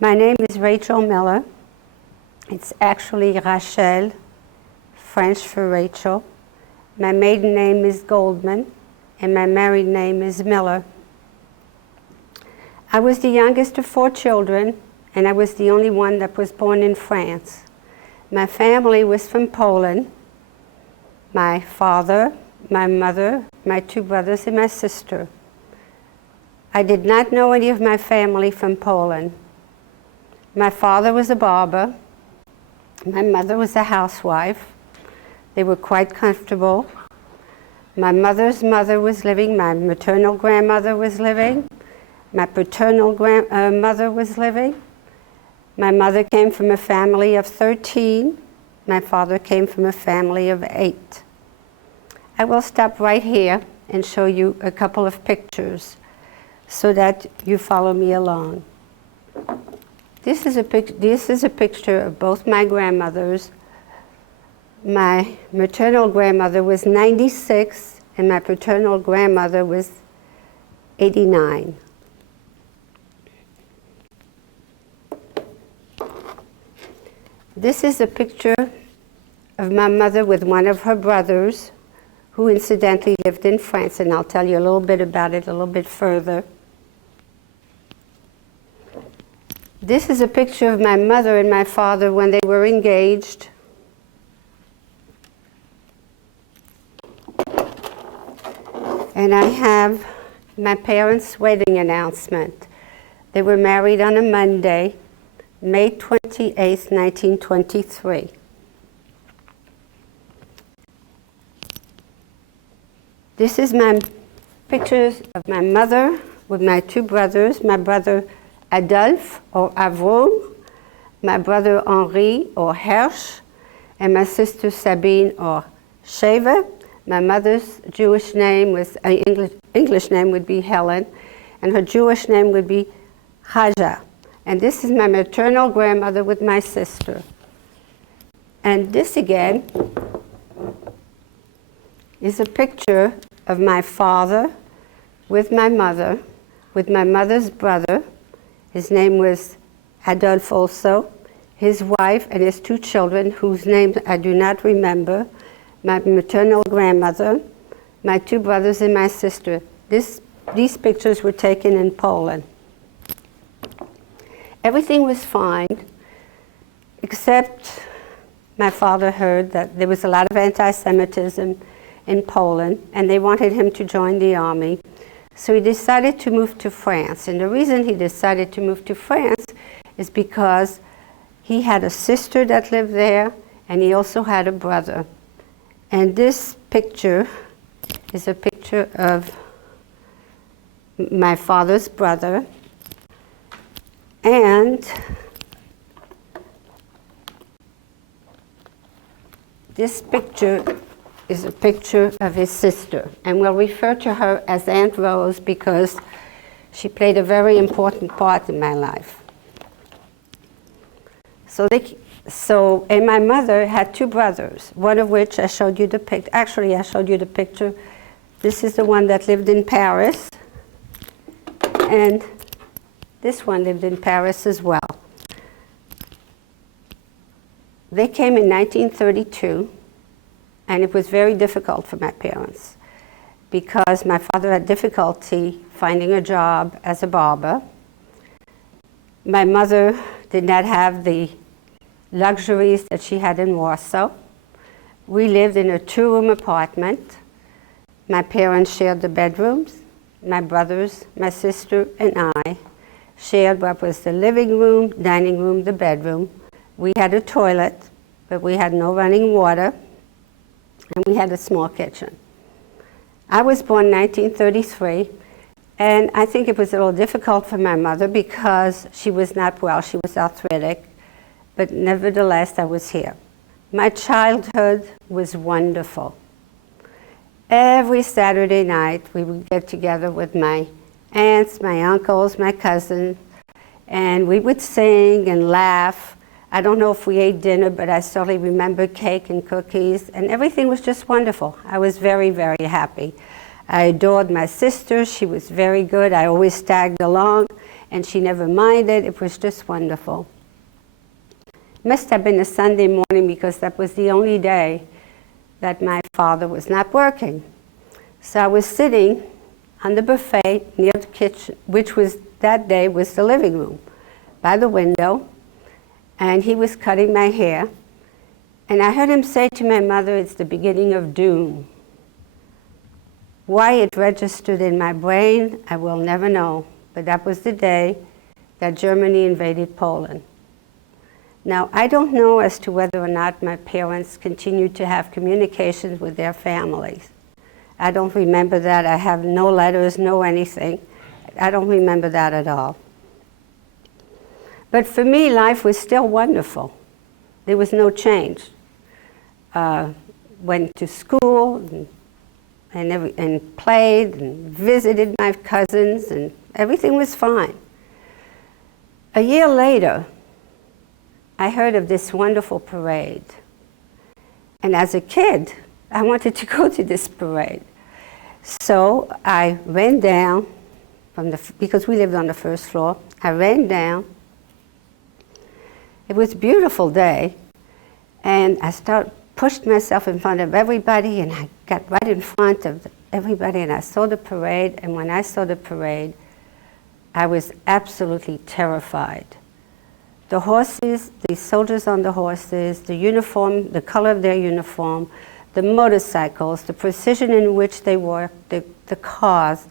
My name is Rachel Miller. It's actually Rachel, French for Rachel. My maiden name is Goldman, and my married name is Miller. I was the youngest of 4 children, and I was the only one that was born in France. My family was from Poland. My father, my mother, my 2 brothers, and my sister. I did not know any of my family from Poland. My father was a barber. My mother was a housewife. They were quite comfortable. My mother's mother was living. My maternal grandmother was living. My paternal grandmother was living. My mother came from a family of 13. My father came from a family of 8. I will stop right here and show you a couple of pictures so that you follow me along. This is a picture of both my grandmothers. My maternal grandmother was 96 and my paternal grandmother was 89. This is a picture of my mother with one of her brothers, who incidentally lived in France, and I'll tell you a little bit about it a little bit further. This is a picture of my mother and my father when they were engaged. And I have my parents' wedding announcement. They were married on a Monday, May 28th, 1923. This is my pictures of my mother with my 2 brothers, my brother Adolphe or Avron, my brother Henri or Hersch, and my sister Sabine or Sheva. My mother's Jewish name was, English name would be Helen, and her Jewish name would be Haja. And this is my maternal grandmother with my sister. And this again is a picture of my father with my mother's brother. His name was Adolphe also, his wife and his 2 children, whose names I do not remember, my maternal grandmother, my 2 brothers and my sister. These pictures were taken in Poland. Everything was fine, except my father heard that there was a lot of anti-Semitism in Poland, and they wanted him to join the army. So he decided to move to France. And the reason he decided to move to France is because he had a sister that lived there, and he also had a brother. And this picture is a picture of my father's brother. And this picture is a picture of his sister, and we'll refer to her as Aunt Rose because she played a very important part in my life. And my mother had 2 brothers, one of which I showed you the picture. Actually, I showed you the picture. This is the one that lived in Paris, and this one lived in Paris as well. They came in 1932. And it was very difficult for my parents because my father had difficulty finding a job as a barber. My mother did not have the luxuries that she had in Warsaw. We lived in a 2-room apartment. My parents shared the bedrooms. My brothers, my sister, and I shared what was the living room, dining room, the bedroom. We had a toilet, but we had no running water. And we had a small kitchen. I was born in 1933, and I think it was a little difficult for my mother because she was not well. She was arthritic, but nevertheless, I was here. My childhood was wonderful. Every Saturday night, we would get together with my aunts, my uncles, my cousins, and we would sing and laugh. I don't know if we ate dinner, but I certainly remember cake and cookies, and everything was just wonderful. I was very, very happy. I adored my sister. She was very good. I always tagged along, and she never minded. It was just wonderful. Must have been a Sunday morning because that was the only day that my father was not working. So I was sitting on the buffet near the kitchen, which was that day was the living room, by the window, and he was cutting my hair. And I heard him say to my mother, "It's the beginning of doom." Why it registered in my brain, I will never know. But that was the day that Germany invaded Poland. Now, I don't know as to whether or not my parents continued to have communications with their families. I don't remember that. I have no letters, no anything. I don't remember that at all. But for me, life was still wonderful. There was no change. Went to school and played and visited my cousins, and everything was fine. A year later, I heard of this wonderful parade. And as a kid, I wanted to go to this parade. So I ran down because we lived on the first floor. I ran down. It was a beautiful day, and I pushed myself in front of everybody, and I got right in front of everybody, and I saw the parade. And when I saw the parade, I was absolutely terrified. The horses, the soldiers on the horses, the uniform, the color of their uniform, the motorcycles, the precision in which they worked, the cars,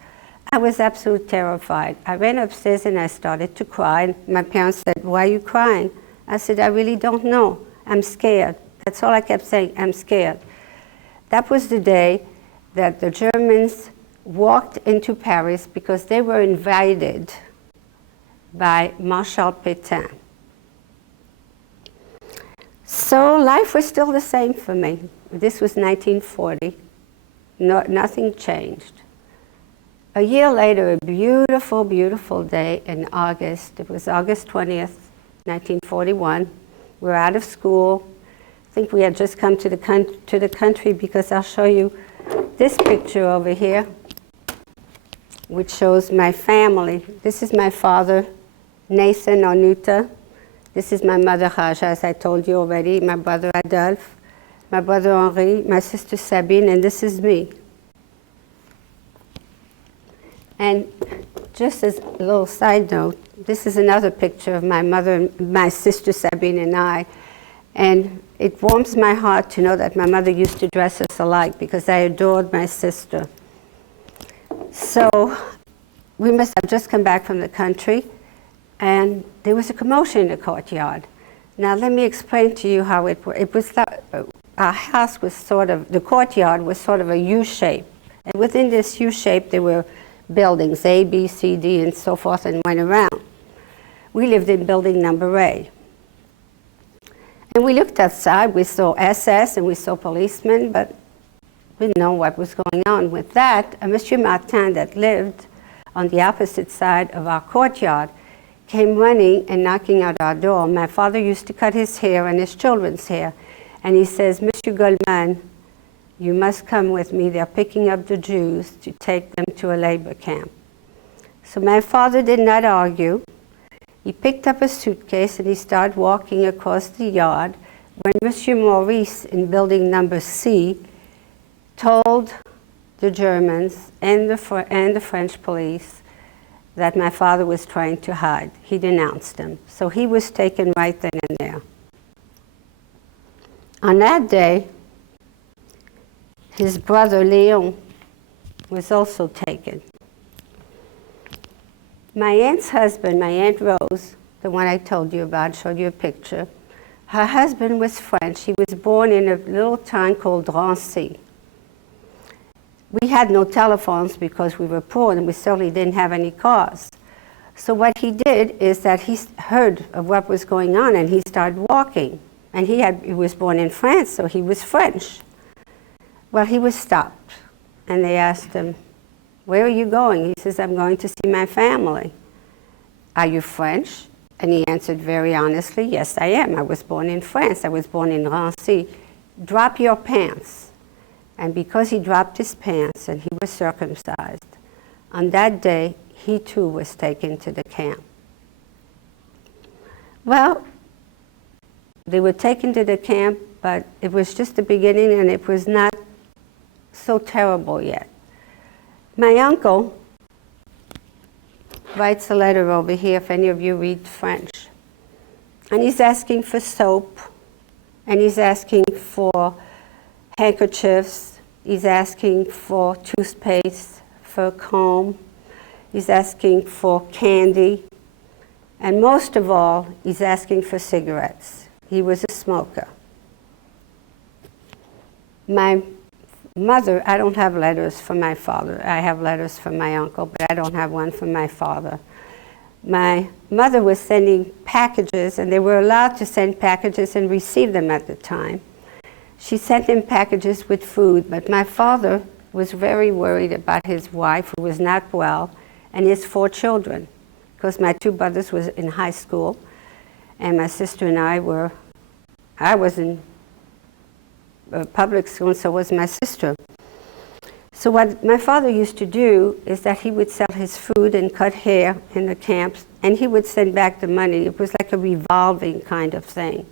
I was absolutely terrified. I ran upstairs and I started to cry. And my parents said, "Why are you crying?" I said, "I really don't know. I'm scared." That's all I kept saying, "I'm scared." That was the day that the Germans walked into Paris because they were invited by Marshal Pétain. So life was still the same for me. This was 1940. Nothing changed. A year later, a beautiful, beautiful day in August. It was August 20th, 1941. We were out of school. I think we had just come to the country because I'll show you this picture over here, which shows my family. This is my father, Nathan Onuta. This is my mother, Raja, as I told you already, my brother Adolphe, my brother Henri, my sister Sabine, and this is me. And just as a little side note, this is another picture of my mother and my sister Sabine and I. And it warms my heart to know that my mother used to dress us alike because I adored my sister. So we must have just come back from the country, and there was a commotion in the courtyard. Now let me explain to you how it worked. It was our house was the courtyard was sort of a U shape. And within this U shape there were buildings, A, B, C, D, and so forth, and went around. We lived in building number A. And we looked outside, we saw SS and we saw policemen, but we didn't know what was going on with that. Monsieur Martin, that lived on the opposite side of our courtyard, came running and knocking at our door. My father used to cut his hair and his children's hair. And he says, "Monsieur Goldman, you must come with me. They're picking up the Jews to take them to a labor camp." So my father did not argue. He picked up a suitcase and he started walking across the yard when Monsieur Maurice in building number C told the Germans and the French police that my father was trying to hide. He denounced them. So he was taken right then and there. On that day, his brother Léon was also taken. My aunt's husband, my Aunt Rose, the one I told you about, showed you a picture, her husband was French. He was born in a little town called Drancy. We had no telephones because we were poor and we certainly didn't have any cars. So what he did is that he heard of what was going on and he started walking. And he was born in France, so he was French. Well, he was stopped and they asked him, "Where are you going?" He says, "I'm going to see my family." "Are you French?" And he answered very honestly, "Yes, I am. I was born in France. I was born in Rancy." "Drop your pants." And because he dropped his pants and he was circumcised, on that day, he too was taken to the camp. Well, they were taken to the camp, but it was just the beginning and it was not so terrible yet. My uncle writes a letter over here, if any of you read French. And he's asking for soap, and he's asking for handkerchiefs, he's asking for toothpaste, for a comb, he's asking for candy, and most of all, he's asking for cigarettes. He was a smoker. My mother, I don't have letters from my father. I have letters from my uncle, but I don't have one from my father. My mother was sending packages, and they were allowed to send packages and receive them at the time. She sent him packages with food, but my father was very worried about his wife, who was not well, and his 4 children, because my 2 brothers was in high school, and my sister and I was in public school, and so was my sister. So what my father used to do is that he would sell his food and cut hair in the camps, and he would send back the money. It was like a revolving kind of thing.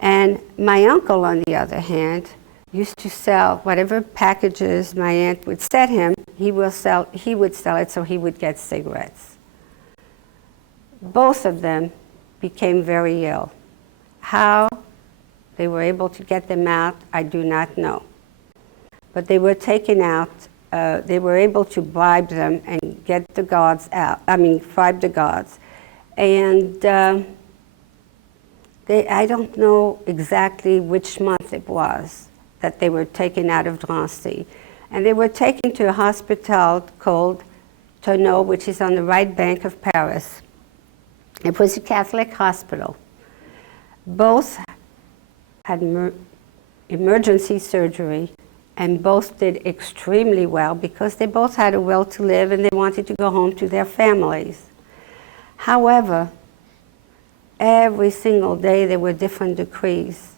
And my uncle, on the other hand, used to sell whatever packages my aunt would send him, he would sell it so he would get cigarettes. Both of them became very ill. How they were able to get them out, I do not know. But they were taken out, they were able to bribe them and get the guards out, bribe the guards. And I don't know exactly which month it was that they were taken out of Drancy. And they were taken to a hospital called Tonneau, which is on the right bank of Paris. It was a Catholic hospital. Both had emergency surgery, and both did extremely well because they both had a will to live and they wanted to go home to their families. However, every single day there were different decrees.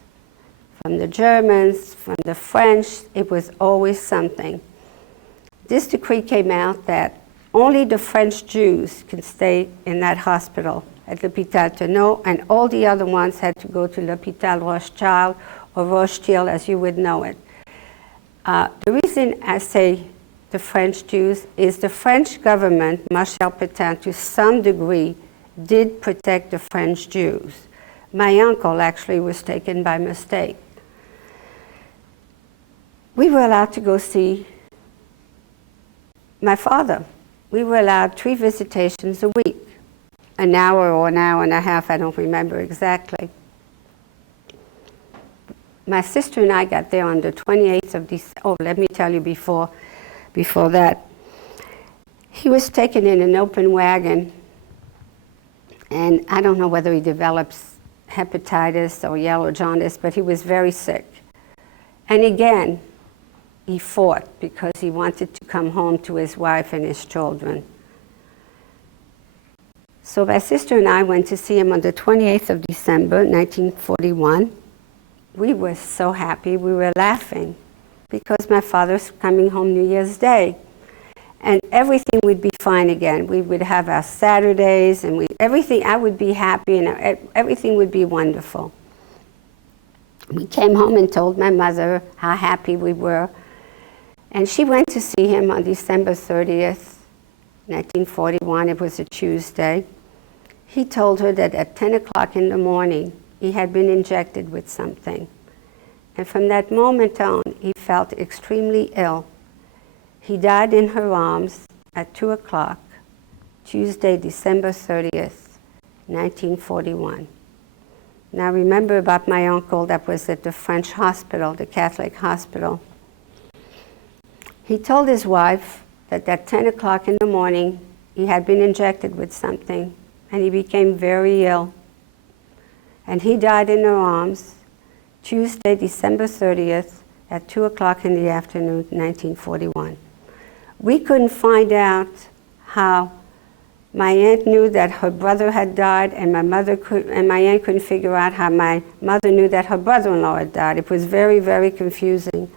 From the Germans, from the French, it was always something. This decree came out that only the French Jews can stay in that hospital at l'Hôpital Tonneau, and all the other ones had to go to l'Hôpital Rothschild or Rothschild as you would know it. The reason I say the French Jews is the French government, Marshal Pétain, to some degree, did protect the French Jews. My uncle actually was taken by mistake. We were allowed to go see my father. We were allowed 3 visitations a week, an hour or an hour and a half, I don't remember exactly. My sister and I got there on the 28th of December. Oh, let me tell you before that. He was taken in an open wagon, and I don't know whether he develops hepatitis or yellow jaundice, but he was very sick. And again, he fought because he wanted to come home to his wife and his children. So my sister and I went to see him on the 28th of December, 1941. We were so happy, we were laughing because my father's coming home New Year's Day. And everything would be fine again. We would have our Saturdays and everything, I would be happy and everything would be wonderful. We came home and told my mother how happy we were. And she went to see him on December 30th, 1941. It was a Tuesday. He told her that at 10 o'clock in the morning, he had been injected with something. And from that moment on, he felt extremely ill. He died in her arms at 2 o'clock, Tuesday, December 30th, 1941. Now remember about my uncle that was at the French hospital, the Catholic hospital. He told his wife that at 10 o'clock in the morning, he had been injected with something, and he became very ill. And he died in her arms, Tuesday, December 30th, at 2 o'clock in the afternoon, 1941. We couldn't find out how my aunt knew that her brother had died, and my aunt couldn't figure out how my mother knew that her brother-in-law had died. It was very, very confusing.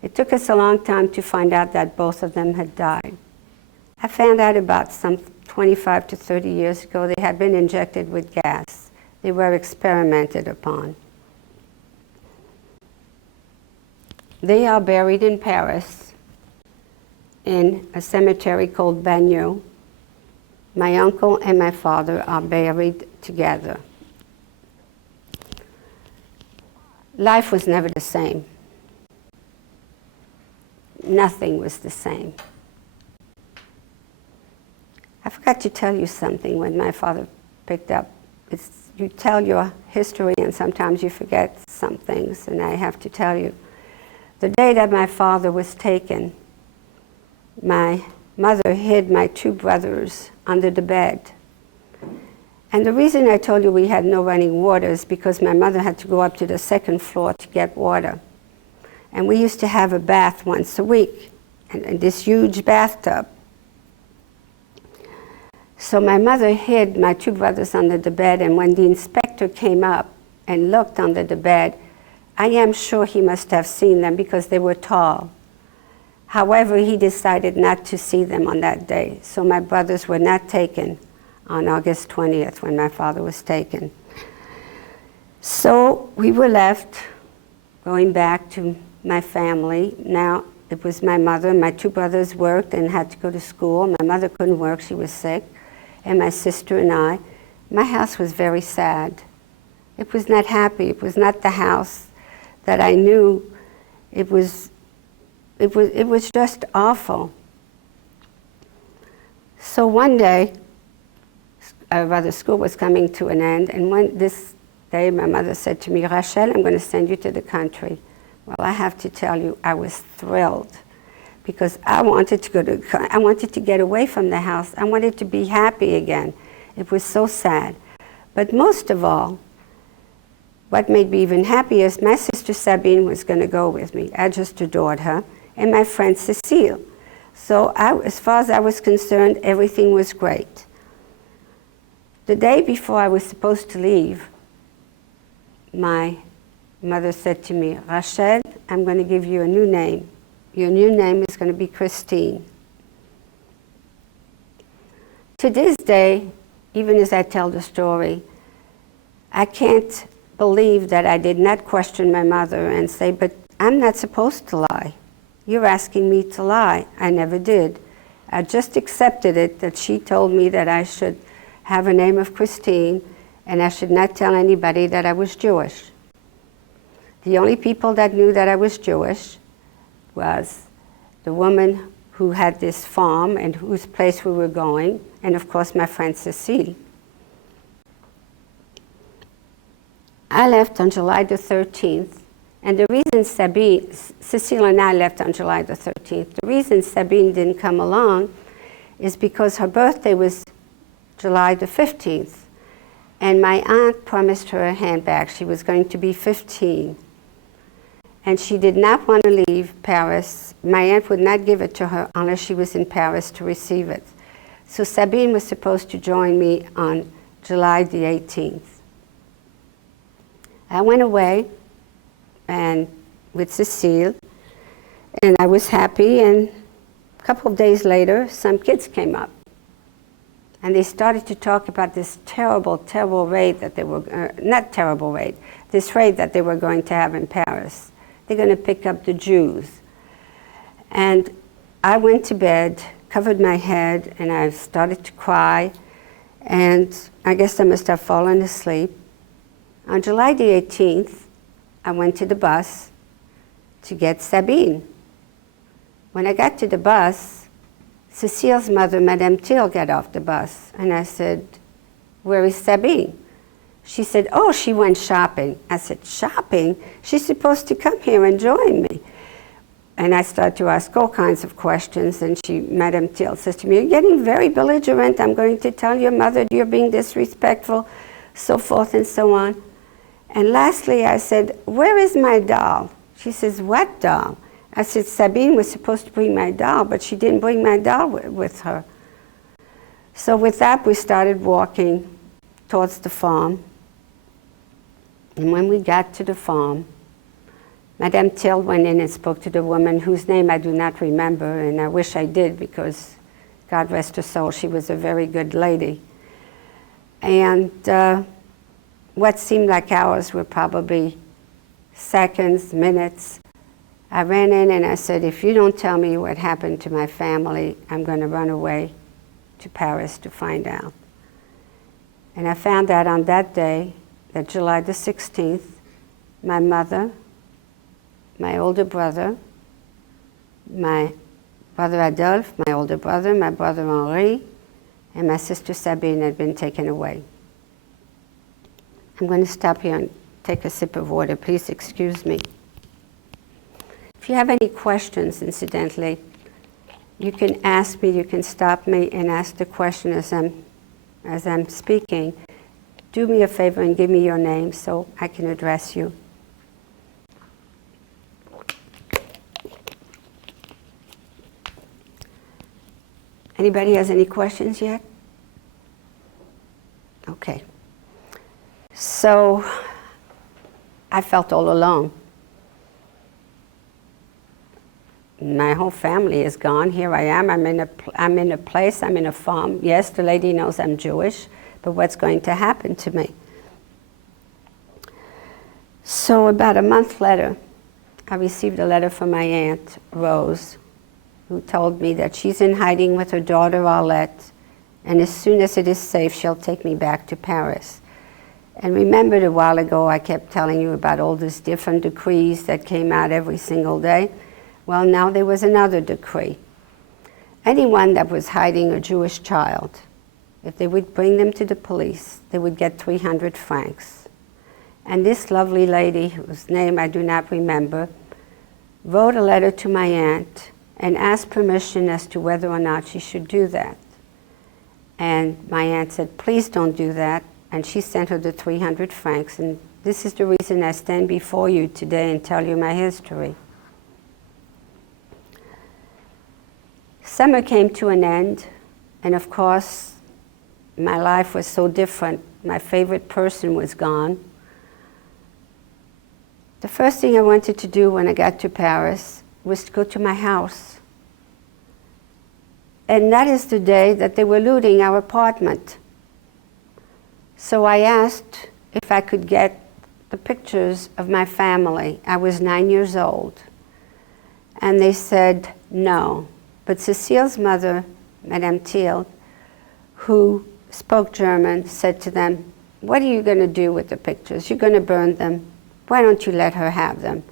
It took us a long time to find out that both of them had died. I found out about some 25 to 30 years ago, they had been injected with gas. They were experimented upon. They are buried in Paris in a cemetery called Bagneux. My uncle and my father are buried together. Life was never the same. Nothing was the same. I forgot to tell you something when my father picked up. You tell your history and sometimes you forget some things, and I have to tell you. The day that my father was taken, my mother hid my two brothers under the bed. And the reason I told you we had no running water is because my mother had to go up to the second floor to get water. And we used to have a bath once a week, and this huge bathtub. So my mother hid my two brothers under the bed, and when the inspector came up and looked under the bed, I am sure he must have seen them because they were tall. However, he decided not to see them on that day. So my brothers were not taken on August 20th when my father was taken. So we were left going back to my family. Now it was my mother. My two brothers worked and had to go to school. My mother couldn't work, she was sick. And my sister and I. My house was very sad. It was not happy. It was not the house that I knew. It was just awful. So one day, school was coming to an end, and this day my mother said to me, Rachel, I'm going to send you to the country. Well, I have to tell you, I was thrilled because I wanted to get away from the house. I wanted to be happy again. It was so sad. But most of all, what made me even happier is my sister Sabine was going to go with me. I just adored her. And my friend Cecile. So as far as I was concerned, everything was great. The day before I was supposed to leave, my mother said to me, Rachel, I'm going to give you a new name. Your new name is going to be Christine. To this day, even as I tell the story, I can't believe that I did not question my mother and say, but I'm not supposed to lie. You're asking me to lie. I never did. I just accepted it that she told me that I should have a name of Christine and I should not tell anybody that I was Jewish. The only people that knew that I was Jewish was the woman who had this farm and whose place we were going, and of course my friend Cecile. I left on July the 13th, and the reason Cecile and I left on July the 13th, the reason Sabine didn't come along is because her birthday was July the 15th, and my aunt promised her a handbag. She was going to be 15, and she did not want to leave Paris. My aunt would not give it to her unless she was in Paris to receive it. So Sabine was supposed to join me on July the 18th. I went away and with Cecile, and I was happy, and a couple of days later, some kids came up. And they started to talk about this terrible, terrible raid that they were, not terrible raid, this raid that they were going to have in Paris. They're going to pick up the Jews. And I went to bed, covered my head, and I started to cry. And I guess I must have fallen asleep. On July the 18th, I went to the bus to get Sabine. When I got to the bus, Cecile's mother, Madame Thiel, got off the bus. And I said, where is Sabine? She said, oh, she went shopping. I said, shopping? She's supposed to come here and join me. And I started to ask all kinds of questions, and Madame Thiel says to me, you're getting very belligerent. I'm going to tell your mother you're being disrespectful, so forth and so on. And lastly, I said, where is my doll? She says, what doll? I said, Sabine was supposed to bring my doll, but she didn't bring my doll with her. So with that, we started walking towards the farm. And when we got to the farm, Madame Thiel went in and spoke to the woman whose name I do not remember, and I wish I did because God rest her soul, she was a very good lady. And what seemed like hours were probably seconds, minutes. I ran in and I said, if you don't tell me what happened to my family, I'm going to run away to Paris to find out. And I found out on that day, that July the 16th, my mother, my older brother, my brother Adolphe, my older brother, my brother Henri, and my sister Sabine had been taken away. I'm going to stop here and take a sip of water. Please excuse me. If you have any questions, incidentally, you can ask me, you can stop me and ask the question as I'm speaking. Do me a favor and give me your name so I can address you. Anybody has any questions yet? Okay. So I felt all alone. My whole family is gone. Here I am. I'm in a place. I'm in a farm. Yes, the lady knows I'm Jewish, but what's going to happen to me? So about a month later, I received a letter from my aunt, Rose, who told me that she's in hiding with her daughter, Arlette, and as soon as it is safe, she'll take me back to Paris. And remembered a while ago, I kept telling you about all these different decrees that came out every single day. Well, now there was another decree. Anyone that was hiding a Jewish child, if they would bring them to the police, they would get 300 francs. And this lovely lady, whose name I do not remember, wrote a letter to my aunt and asked permission as to whether or not she should do that. And my aunt said, please don't do that. And she sent her the 300 francs. And this is the reason I stand before you today and tell you my history. Summer came to an end, and of course, my life was so different. My favorite person was gone. The first thing I wanted to do when I got to Paris was to go to my house. And that is the day that they were looting our apartment. So I asked if I could get the pictures of my family. I was 9 years old. And they said no. But Cecile's mother, Madame Thiel, who spoke German, said to them, what are you going to do with the pictures? You're going to burn them. Why don't you let her have them?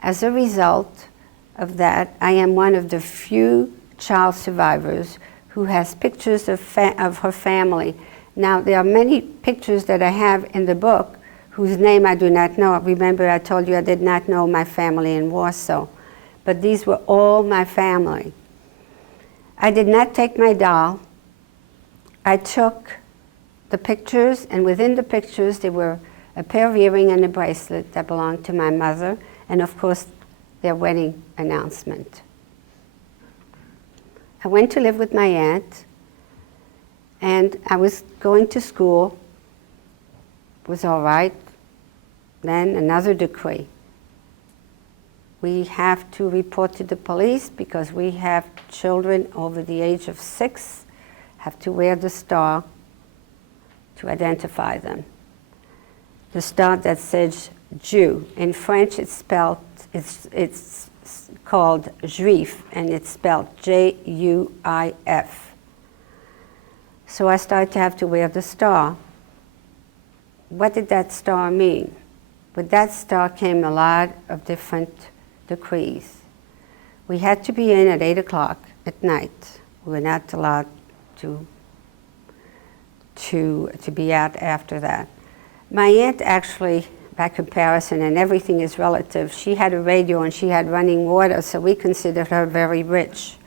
As a result of that, I am one of the few child survivors who has pictures of her family. Now, there are many pictures that I have in the book whose name I do not know. Remember, I told you I did not know my family in Warsaw. But these were all my family. I did not take my doll. I took the pictures, and within the pictures there were a pair of earrings and a bracelet that belonged to my mother, and of course their wedding announcement. I went to live with my aunt, and I was going to school. It was all right. Then another decree. We have to report to the police because we have children over the age of 6 have to wear the star to identify them. The star that says Jew. In French it's spelled, it's called Juif, and it's spelled J-U-I-F. So I started to have to wear the star. What did that star mean? With that star came a lot of different decrees. We had to be in at 8 o'clock at night. We were not allowed to be out after that. My aunt actually, by comparison, and everything is relative, she had a radio and she had running water, so we considered her very rich.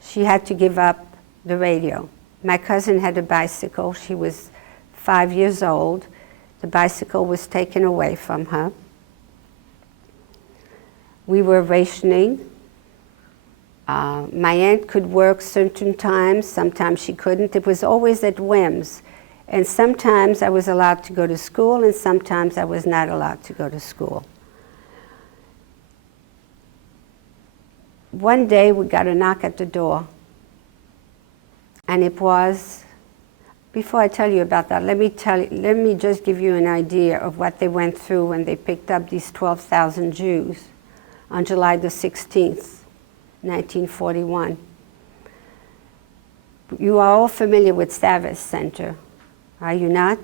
She had to give up the radio. My cousin had a bicycle. She was 5 years old. The bicycle was taken away from her. We were rationing. My aunt could work certain times, sometimes she couldn't. It was always at whims. And sometimes I was allowed to go to school, and sometimes I was not allowed to go to school. One day we got a knock at the door. And it was, before I tell you about that, let me just give you an idea of what they went through when they picked up these 12,000 Jews on July the 16th, 1941. You are all familiar with Savage Center, are you not?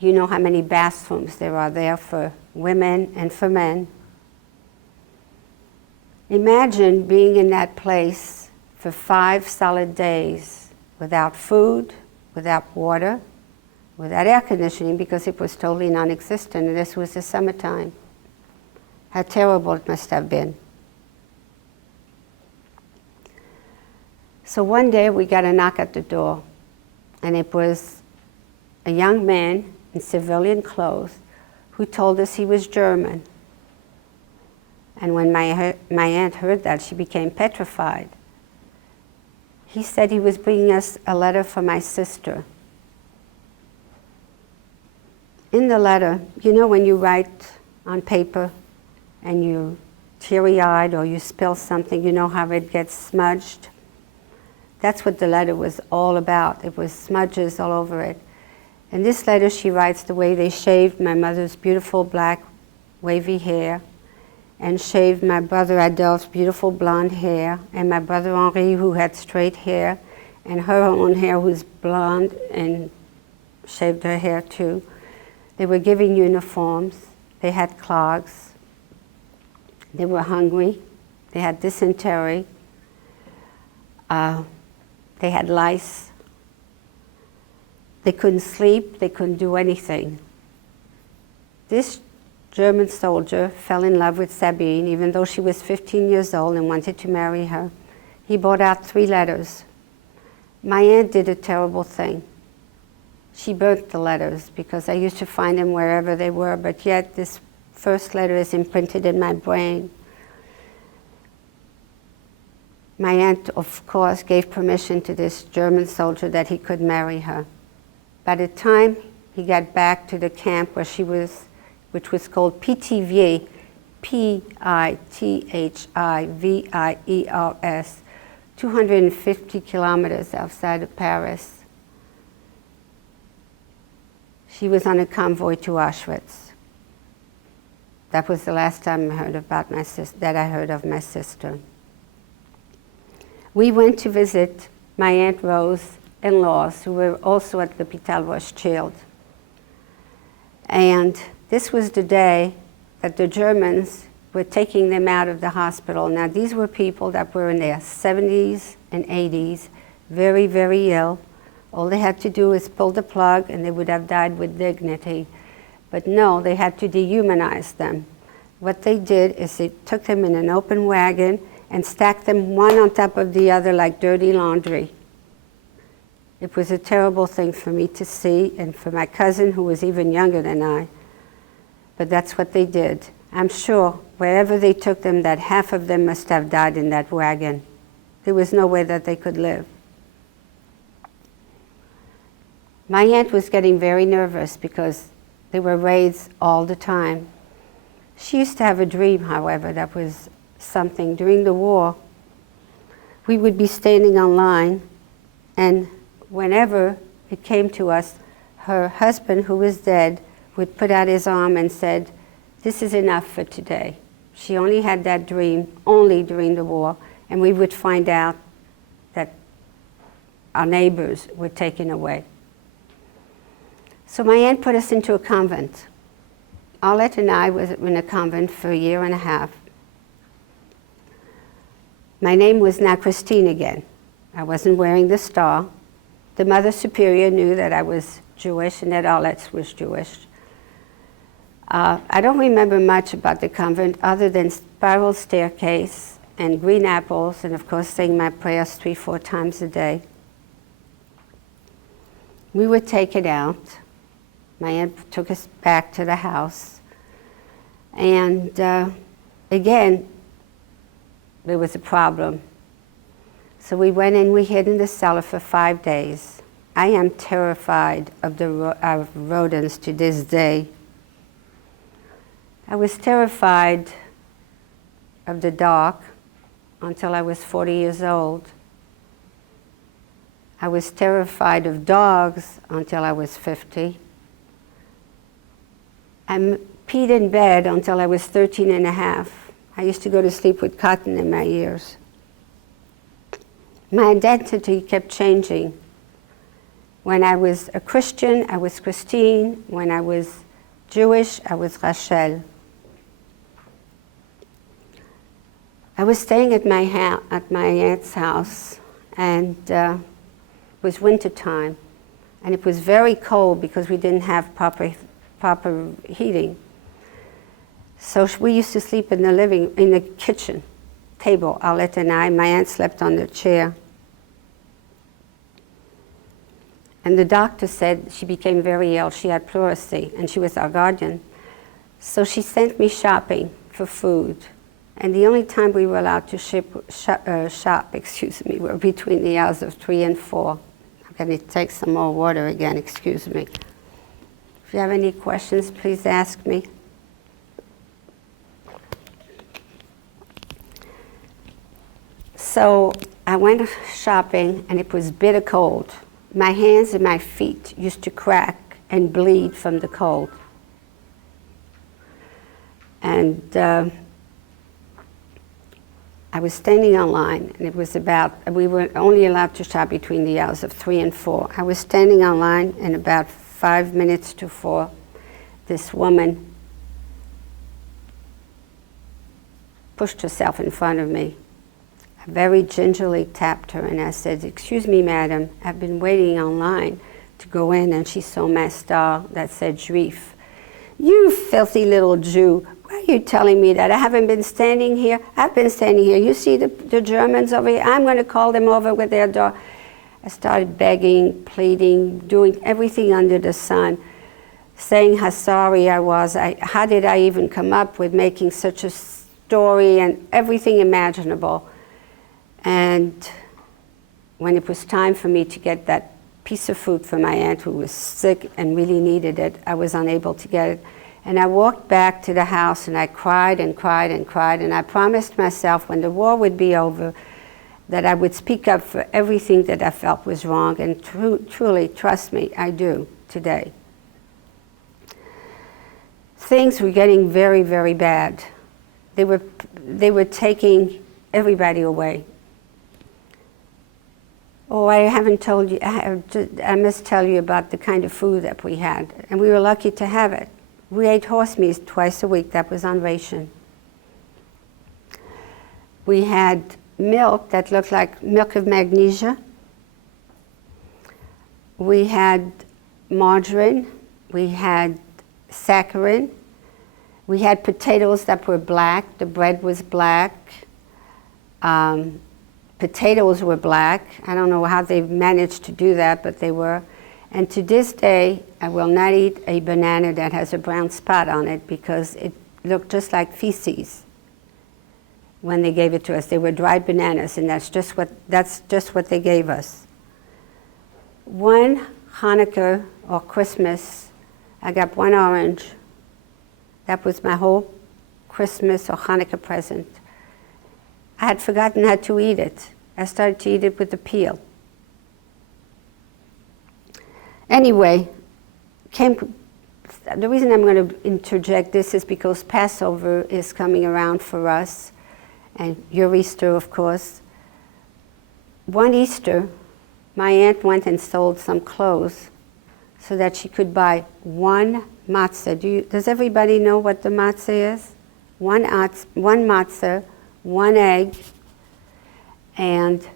You know how many bathrooms there are there for women and for men. Imagine being in that place for 5 solid days without food, without water, without air conditioning because it was totally non-existent, and this was the summertime. How terrible it must have been. So one day we got a knock at the door, and it was a young man in civilian clothes who told us he was German. And when my aunt heard that, she became petrified. He said he was bringing us a letter for my sister. In the letter, you know when you write on paper and you're teary-eyed or you spill something, you know how it gets smudged? That's what the letter was all about. It was smudges all over it. In this letter, she writes the way they shaved my mother's beautiful black wavy hair and shaved my brother Adolphe's beautiful blonde hair and my brother Henri, who had straight hair, and her own hair was blonde and shaved her hair too. They were giving uniforms. They had clogs. They were hungry. They had dysentery. They had lice. They couldn't sleep. They couldn't do anything. This German soldier fell in love with Sabine, even though she was 15 years old and wanted to marry her. He brought out 3 letters. My aunt did a terrible thing. She burnt the letters because I used to find them wherever they were, but yet this first letter is imprinted in my brain. My aunt, of course, gave permission to this German soldier that he could marry her. By the time he got back to the camp where she was, which was called Pithiviers, Pithiviers, 250 kilometers outside of Paris. She was on a convoy to Auschwitz. That was the last time I heard about that I heard of my sister. We went to visit my Aunt Rose's in-laws, who were also at l'Hôpital Rothschild. And this was the day that the Germans were taking them out of the hospital. Now, these were people that were in their 70s and 80s, very, very ill. All they had to do was pull the plug and they would have died with dignity. But no, they had to dehumanize them. What they did is they took them in an open wagon and stacked them one on top of the other like dirty laundry. It was a terrible thing for me to see, and for my cousin, who was even younger than I. But that's what they did. I'm sure wherever they took them, that half of them must have died in that wagon. There was no way that they could live. My aunt was getting very nervous because there were raids all the time. She used to have a dream, however, that was something. During the war, we would be standing on line, and whenever it came to us, her husband, who was dead, would put out his arm and said, "This is enough for today." She only had that dream only during the war, and we would find out that our neighbors were taken away. So my aunt put us into a convent. Arlette and I was in a convent for 1.5 years. My name was now Christine again. I wasn't wearing the star. The Mother Superior knew that I was Jewish and that Arlette was Jewish. I don't remember much about the convent other than spiral staircase and green apples, and of course saying my prayers 3-4 times a day. We were taken out. My aunt took us back to the house. And again, there was a problem. So we went and we hid in the cellar for 5 days. I am terrified of rodents to this day. I was terrified of the dark until I was 40 years old. I was terrified of dogs until I was 50. I peed in bed until I was 13 and a half. I used to go to sleep with cotton in my ears. My identity kept changing. When I was a Christian, I was Christine. When I was Jewish, I was Rachel. I was staying at my aunt's house, and it was winter time, and it was very cold because we didn't have proper heating. So we used to sleep in the kitchen table, Arlette and I. My aunt slept on the chair. And the doctor said she became very ill. She had pleurisy, and she was our guardian. So she sent me shopping for food. And the only time we were allowed to shop, were between the hours of 3 and 4. I'm going to take some more water again, excuse me. If you have any questions, please ask me. So I went shopping, and it was bitter cold. My hands and my feet used to crack and bleed from the cold. And I was standing in line, and it was we were only allowed to shop between the hours of 3 and 4. I was standing in line, and about 5 minutes to 4, this woman pushed herself in front of me. I very gingerly tapped her, and I said, "Excuse me, madam, I've been waiting online to go in," and she saw my star that said Juif. "You filthy little Jew. Why are you telling me that? I haven't been standing here. I've been standing here. You see the Germans over here? I'm going to call them over with their dog." I started begging, pleading, doing everything under the sun, saying how sorry I was. How did I even come up with making such a story and everything imaginable? And when it was time for me to get that piece of food for my aunt who was sick and really needed it, I was unable to get it. And I walked back to the house, and I cried and cried and cried, and I promised myself when the war would be over that I would speak up for everything that I felt was wrong, and truly, trust me, I do today. Things were getting very, very bad. They were taking everybody away. Oh, I haven't told you, I must tell you about the kind of food that we had, and we were lucky to have it. We ate horse meat twice a week. That was on ration. We had milk that looked like milk of magnesia. We had margarine. We had saccharin. We had potatoes that were black. The bread was black. Potatoes were black. I don't know how they managed to do that, but they were. And to this day, I will not eat a banana that has a brown spot on it because it looked just like feces when they gave it to us. They were dried bananas, and that's just what they gave us. One Hanukkah or Christmas, I got one orange. That was my whole Christmas or Hanukkah present. I had forgotten how to eat it. I started to eat it with the peel. Anyway, the reason I'm going to interject this is because Passover is coming around for us, and your Easter, of course. One Easter, my aunt went and sold some clothes so that she could buy one matzah. Does everybody know what the matzah is? One matzah, one egg, and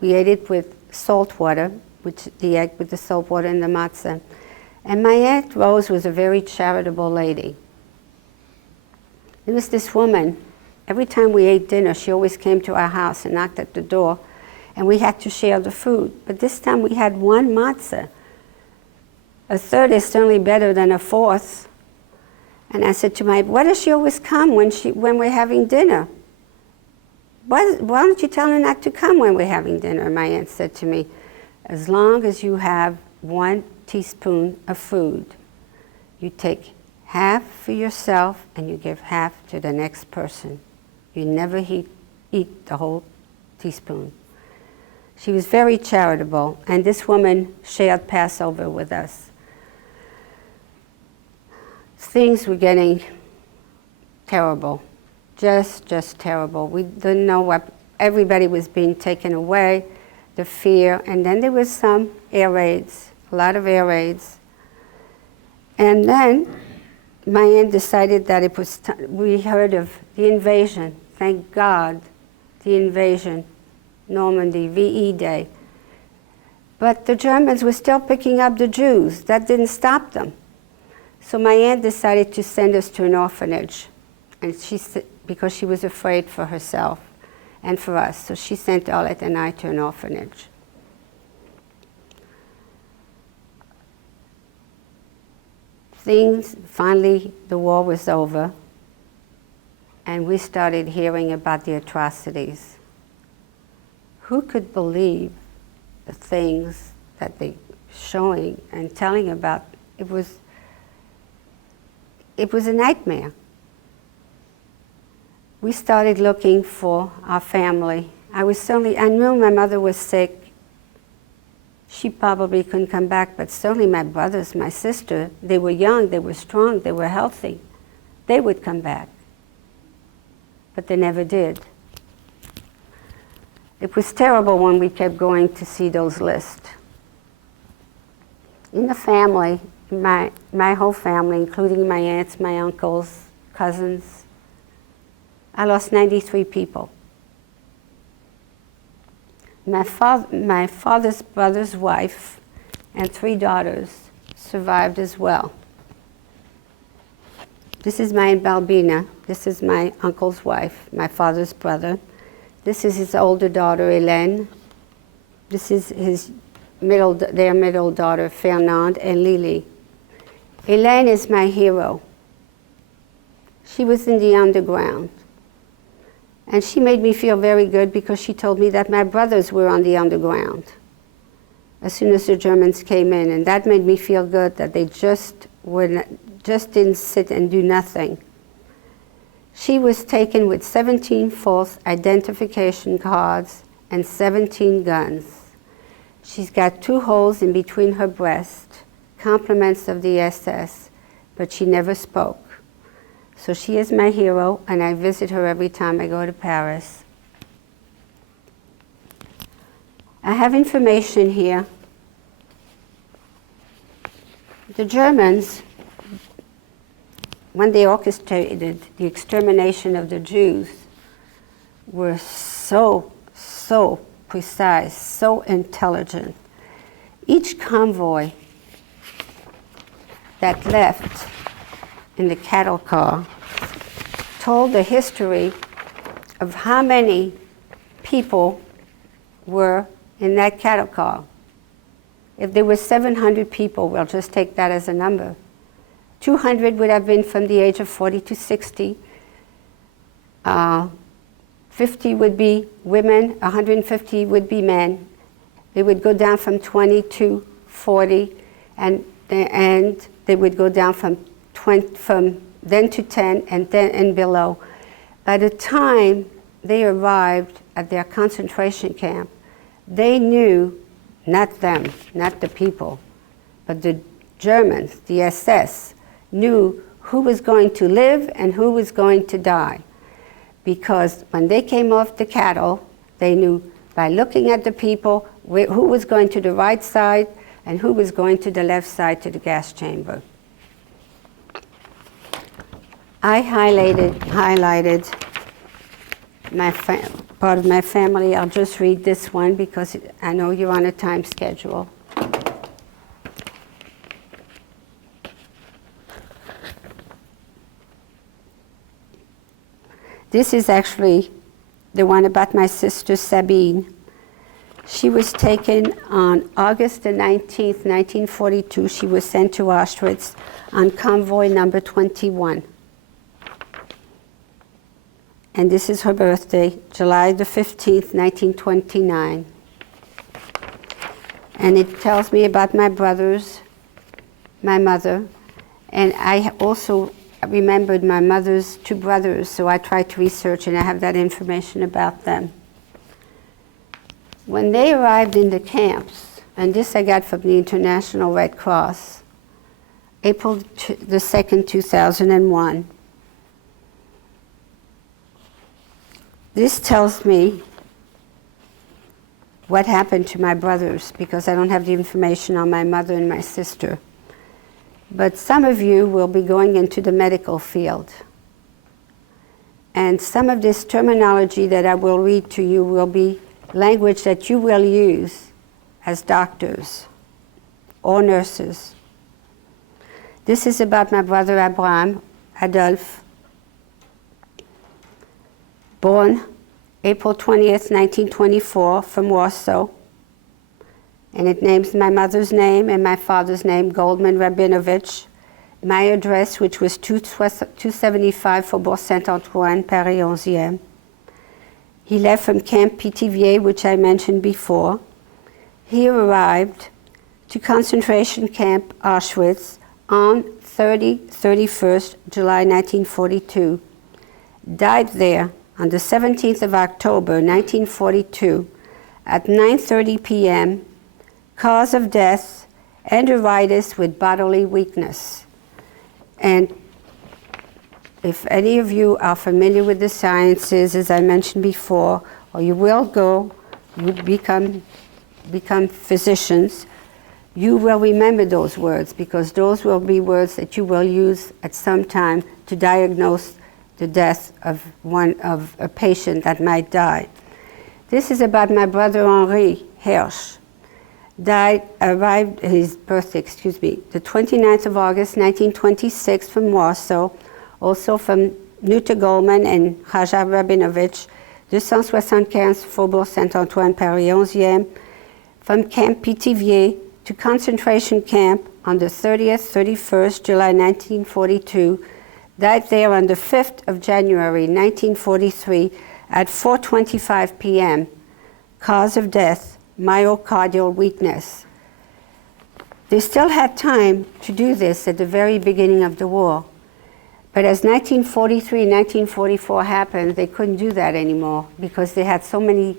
we ate it with salt water, which the egg with the salt water and the matzah. And my Aunt Rose was a very charitable lady. There was this woman, every time we ate dinner, she always came to our house and knocked at the door, and we had to share the food. But this time we had one matzah. A third is certainly better than a fourth. And I said to my aunt, why does she always come when we're having dinner? Why don't you tell her not to come when we're having dinner? And my aunt said to me, as long as you have 1 teaspoon of food, you take half for yourself and you give half to the next person. You never eat the whole teaspoon. She was very charitable, and this woman shared Passover with us. Things were getting terrible, just terrible. We didn't know what, everybody was being taken away, the fear, and then there was some air raids, a lot of air raids. And then my aunt decided that it was, we heard of the invasion, thank God, the invasion, Normandy, VE Day. But the Germans were still picking up the Jews. That didn't stop them. So my aunt decided to send us to an orphanage, and because she was afraid for herself and for us. So she sent Arlette and I to an orphanage. Finally, the war was over, and we started hearing about the atrocities. Who could believe the things that they showing and telling about? It was a nightmare. We started looking for our family. I knew my mother was sick. She probably couldn't come back, but certainly my brothers, my sister, they were young, they were strong, they were healthy. They would come back. But they never did. It was terrible when we kept going to see those lists. In the family, my whole family, including my aunts, my uncles, cousins, I lost 93 people. My father's brother's wife and 3 daughters survived as well. This is my Aunt Balbina. This is my uncle's wife, my father's brother. This is his older daughter, Hélène. This is their middle daughter, Fernande and Lily. Hélène is my hero. She was in the underground. And she made me feel very good because she told me that my brothers were on the underground as soon as the Germans came in. And that made me feel good that they just didn't sit and do nothing. She was taken with 17 false identification cards and 17 guns. She's got 2 holes in between her breasts, compliments of the SS, but she never spoke. So she is my hero, and I visit her every time I go to Paris. I have information here. The Germans, when they orchestrated the extermination of the Jews, were so precise, so intelligent. Each convoy that left in the cattle car told the history of how many people were in that cattle car. If there were 700 people, we'll just take that as a number. 200 would have been from the age of 40 to 60. 50 would be women, 150 would be men. They would go down from 20 to 40, and they would go down from then to 10 and then and below. By the time they arrived at their concentration camp, they knew, not them, not the people, but the Germans, the SS, knew who was going to live and who was going to die. Because when they came off the cattle, they knew by looking at the people who was going to the right side and who was going to the left side to the gas chamber. I highlighted part of my family. I'll just read this one because I know you're on a time schedule. This is actually the one about my sister Sabine. She was taken on August the 19th, 1942. She was sent to Auschwitz on convoy number 21. And this is her birthday, July the 15th, 1929. And it tells me about my brothers, my mother, and I also remembered my mother's 2 brothers, so I tried to research and I have that information about them. When they arrived in the camps, and this I got from the International Red Cross, April the 2nd, 2001, this tells me what happened to my brothers, because I don't have the information on my mother and my sister. But some of you will be going into the medical field. And some of this terminology that I will read to you will be language that you will use as doctors or nurses. This is about my brother Abraham, Adolphe, born April 20th, 1924, from Warsaw. And it names my mother's name and my father's name, Goldman Rabinovich. My address, which was 275 Faubourg Saint-Antoine, Paris 11e. He left from Camp Pithiviers, which I mentioned before. He arrived to concentration camp Auschwitz on 31st July 1942. Died there on the 17th of October 1942 at 9:30 p.m. Cause of death, enteritis with bodily weakness. And if any of you are familiar with the sciences, as I mentioned before, or you will go, you become physicians, you will remember those words, because those will be words that you will use at some time to diagnose the death of a patient that might die. This is about my brother Henri Hirsch. His birthday, the 29th of August, 1926, from Warsaw, also from Nuta Goldman and Raja Rabinovich, 275 Faubourg Saint-Antoine, Paris 11e, from Camp Pithiviers to concentration camp on the 30th, 31st July 1942, died there on the 5th of January 1943 at 4:25 p.m. Cause of death, myocardial weakness. They still had time to do this at the very beginning of the war. But as 1943, 1944 happened, they couldn't do that anymore, because they had so many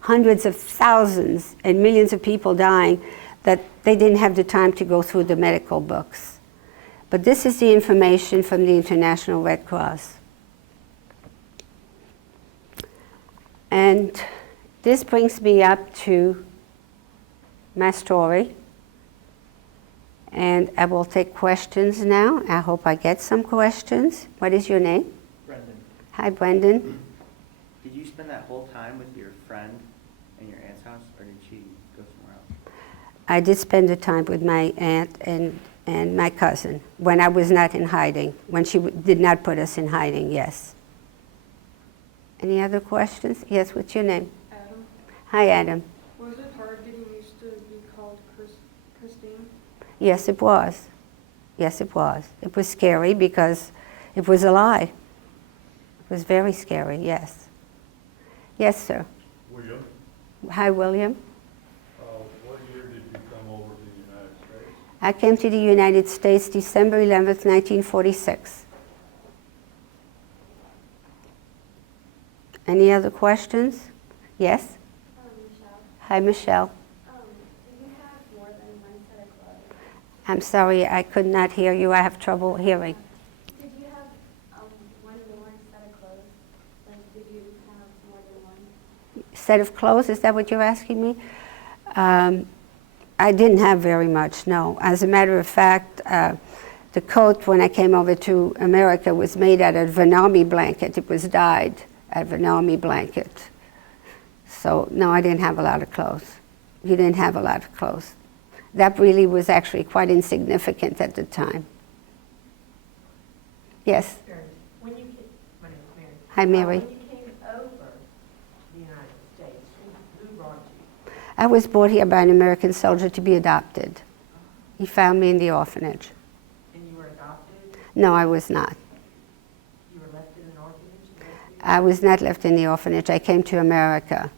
hundreds of thousands and millions of people dying that they didn't have the time to go through the medical books. But this is the information from the International Red Cross. And this brings me up to my story. And I will take questions now. I hope I get some questions. What is your name? Brendan. Hi, Brendan. Did you spend that whole time with your friend in your aunt's house, or did she go somewhere else? I did spend the time with my aunt and my cousin when I was not in hiding, when she did not put us in hiding, yes. Any other questions? Yes, what's your name? Adam. Hi, Adam. Was it hard getting used to be called Christine? Yes, it was. Yes, it was. It was scary because it was a lie. It was very scary, yes. Yes, sir. William, Hi, William. what year did you come over to the United States? I came to the United States December 11th, 1946. Any other questions? Yes? Michelle. Hi, Michelle. Do you have more than one set of clothes? I'm sorry, I could not hear you. I have trouble hearing. Did you have one more set of clothes? Like, did you have more than one? Set of clothes, is that what you're asking me? I didn't have very much, no. As a matter of fact, the coat when I came over to America was made out of an army blanket. It was dyed out of an army blanket. So, no, I didn't have a lot of clothes. You didn't have a lot of clothes. That really was actually quite insignificant at the time. Yes? When you came, my name is Mary. Hi, Mary. When you came over to the United States, who brought you? I was brought here by an American soldier to be adopted. He found me in the orphanage. And you were adopted? No, I was not. You were left in an orphanage? I was not left in the orphanage. I came to America.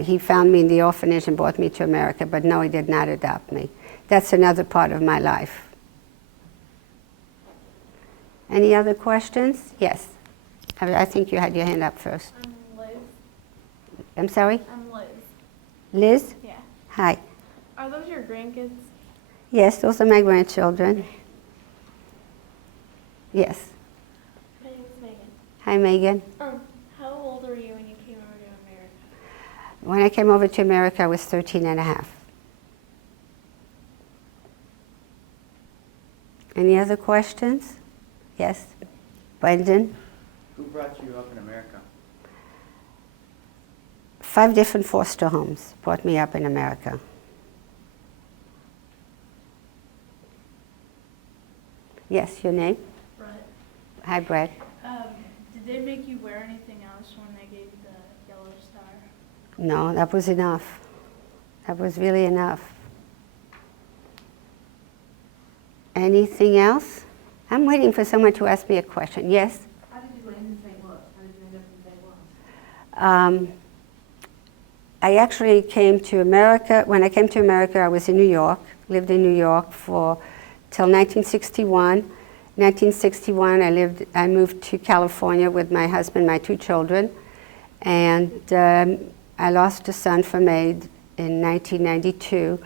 He found me in the orphanage and brought me to America, but no, he did not adopt me. That's another part of my life. Any other questions? Yes. I think you had your hand up first. Liz. I'm sorry? I'm Liz. Liz? Yeah. Hi. Are those your grandkids? Yes, those are my grandchildren. Yes. My name is Megan. Hi, Megan. How old were you when you came over to America? When I came over to America, I was 13 and a half. Any other questions? Yes. Brendan? Who brought you up in America? 5 different foster homes brought me up in America. Yes, your name? Brett. Hi, Brett. Did they make you wear anything else when they gave you the yellow star? No, that was enough. That was really enough. Anything else? I'm waiting for someone to ask me a question. Yes? How did you land in St. Louis? How did you end up in St. Louis? I actually came to America. When I came to America, I was in New York, lived in New York till 1961. 1961, I moved to California with my husband, my 2 children, and I lost a son from AIDS in 1992,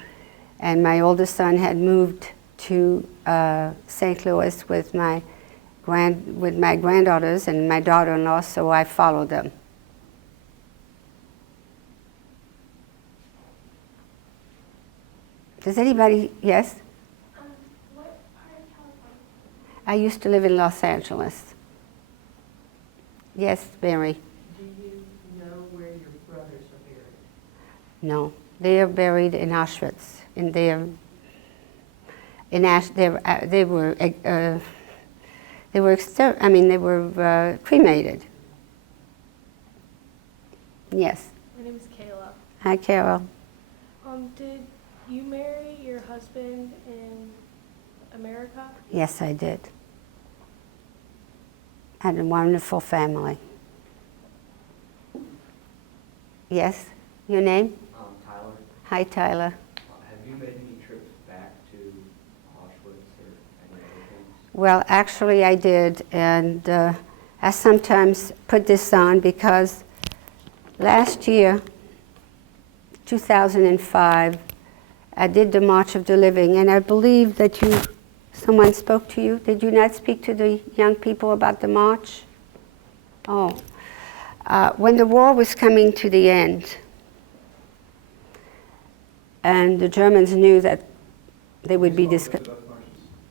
and my oldest son had moved to St. Louis with my granddaughters and my daughter-in-law, so I followed them. Does anybody, yes? What part of California? I used to live in Los Angeles. Yes, Mary? Do you know where your brothers are buried? No, they are buried in Auschwitz. They were cremated. Yes. My name is Kayla. Hi, Carol. Did you marry your husband in America? Yes, I did. Had a wonderful family. Yes, your name? Tyler, Hi, Tyler. have you made any trips back to Auschwitz or any other things? Well, actually I did, and I sometimes put this on because last year, 2005, I did the March of the Living, and I believe that someone spoke to you. Did you not speak to the young people about the march? Oh. When the war was coming to the end, and the Germans knew that they would be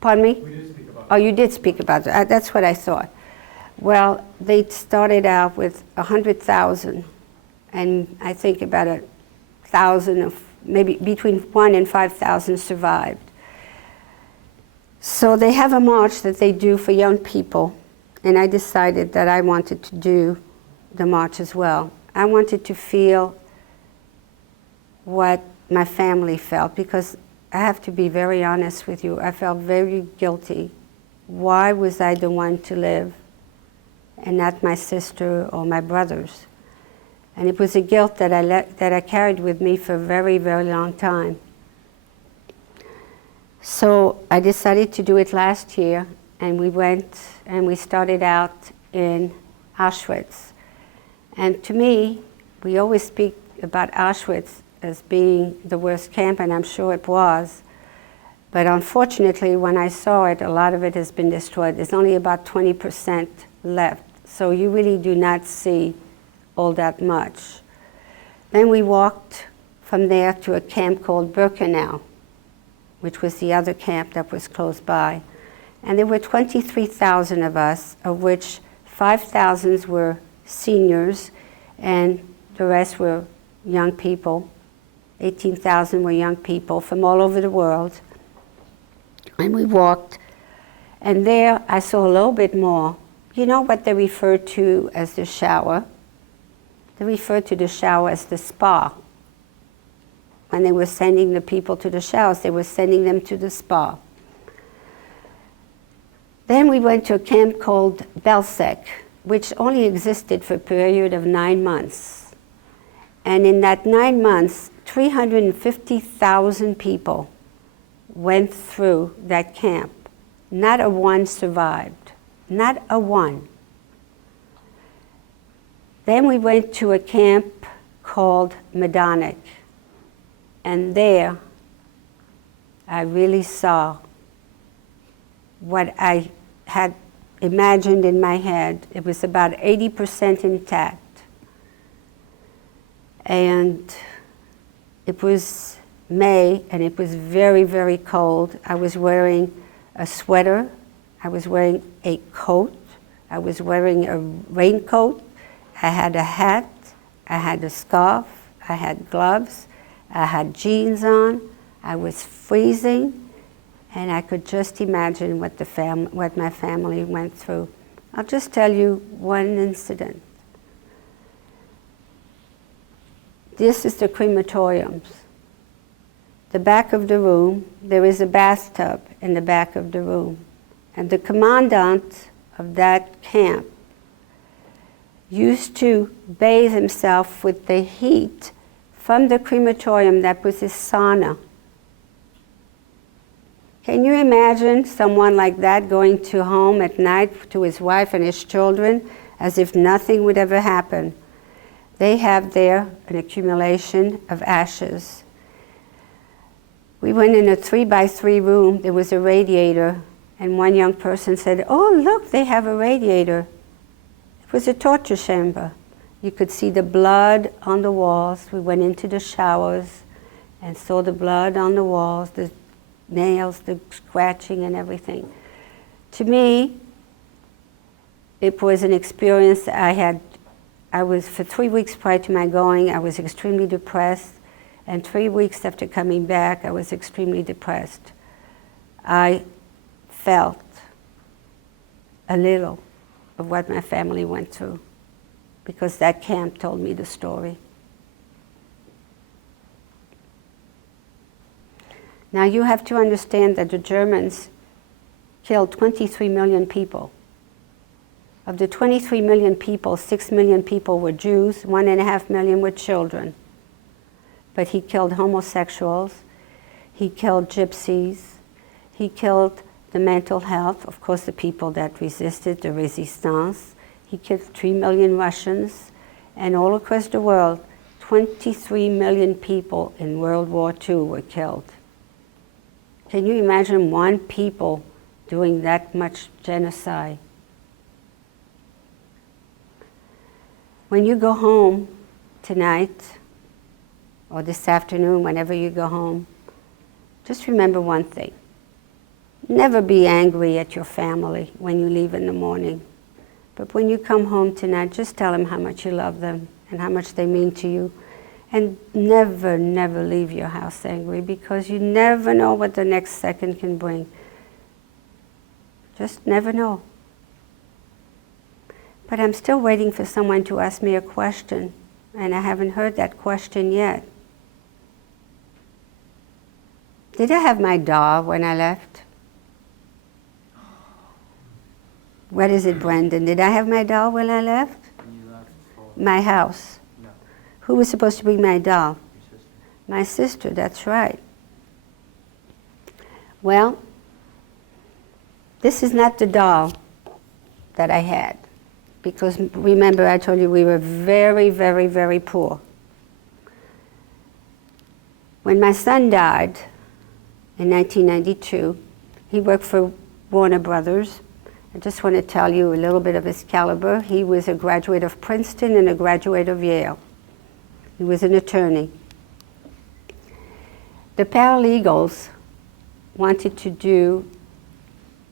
Pardon me? We did speak about Oh, you did speak about that. That's what I thought. Well, they started out with 100,000, and I think about 1,000 of maybe between 1,000 and 5,000 survived. So they have a march that they do for young people, and I decided that I wanted to do the march as well. I wanted to feel what my family felt, because I have to be very honest with you, I felt very guilty. Why was I the one to live and not my sister or my brothers? And it was a guilt that I carried with me for a very, very long time. So I decided to do it last year, and we went and we started out in Auschwitz. And to me, we always speak about Auschwitz as being the worst camp, and I'm sure it was. But unfortunately, when I saw it, a lot of it has been destroyed. There's only about 20% left. So you really do not see all that much. Then we walked from there to a camp called Birkenau, which was the other camp that was close by. And there were 23,000 of us, of which 5,000 were seniors, and the rest were young people. 18,000 were young people from all over the world. And we walked, and there I saw a little bit more. You know what they refer to as the shower? They referred to the shower as the spa. When they were sending the people to the showers, they were sending them to the spa. Then we went to a camp called Belzec, which only existed for a period of 9 months. And in that 9 months, 350,000 people went through that camp. Not a one survived. Not a one. Then we went to a camp called Medonic. And there, I really saw what I had imagined in my head. It was about 80% intact. And it was May, and it was very, very cold. I was wearing a sweater. I was wearing a coat. I was wearing a raincoat. I had a hat. I had a scarf. I had gloves. I had jeans on. I was freezing, and I could just imagine what my family went through. I'll just tell you one incident. This is the crematoriums. The back of the room, there is a bathtub in the back of the room. And the commandant of that camp used to bathe himself with the heat from the crematorium. That was his sauna. Can you imagine someone like that going to home at night to his wife and his children as if nothing would ever happen? They have there an accumulation of ashes. We went in a 3-by-3 room. There was a radiator, and one young person said, "Oh, look, they have a radiator." It was a torture chamber. You could see the blood on the walls. We went into the showers and saw the blood on the walls, the nails, the scratching and everything. To me, it was an experience I was, for 3 weeks prior to my going, I was extremely depressed. And 3 weeks after coming back, I was extremely depressed. I felt a little of what my family went through because that camp told me the story. Now you have to understand that the Germans killed 23 million people. Of the 23 million people, 6 million people were Jews, 1.5 million were children. But he killed homosexuals, he killed gypsies, he killed the mental health, of course the people that resisted, the resistance. He killed 3 million Russians, and all across the world, 23 million people in World War II were killed. Can you imagine one people doing that much genocide? When you go home tonight, or this afternoon, whenever you go home, just remember one thing. Never be angry at your family when you leave in the morning. But when you come home tonight, just tell them how much you love them and how much they mean to you. And never, never leave your house angry, because you never know what the next second can bring. Just never know. But I'm still waiting for someone to ask me a question, and I haven't heard that question yet. Did I have my doll when I left? What is it, Brendan? Did I have my doll when I left? When you left for My house. no, Who was supposed to bring my doll? your sister. My sister, that's right. Well, this is not the doll that I had, because remember I told you we were very, very, very poor. When my son died in 1992, he worked for Warner Brothers. I just want to tell you a little bit of his caliber. He was a graduate of Princeton and a graduate of Yale. He was an attorney. The paralegals wanted to do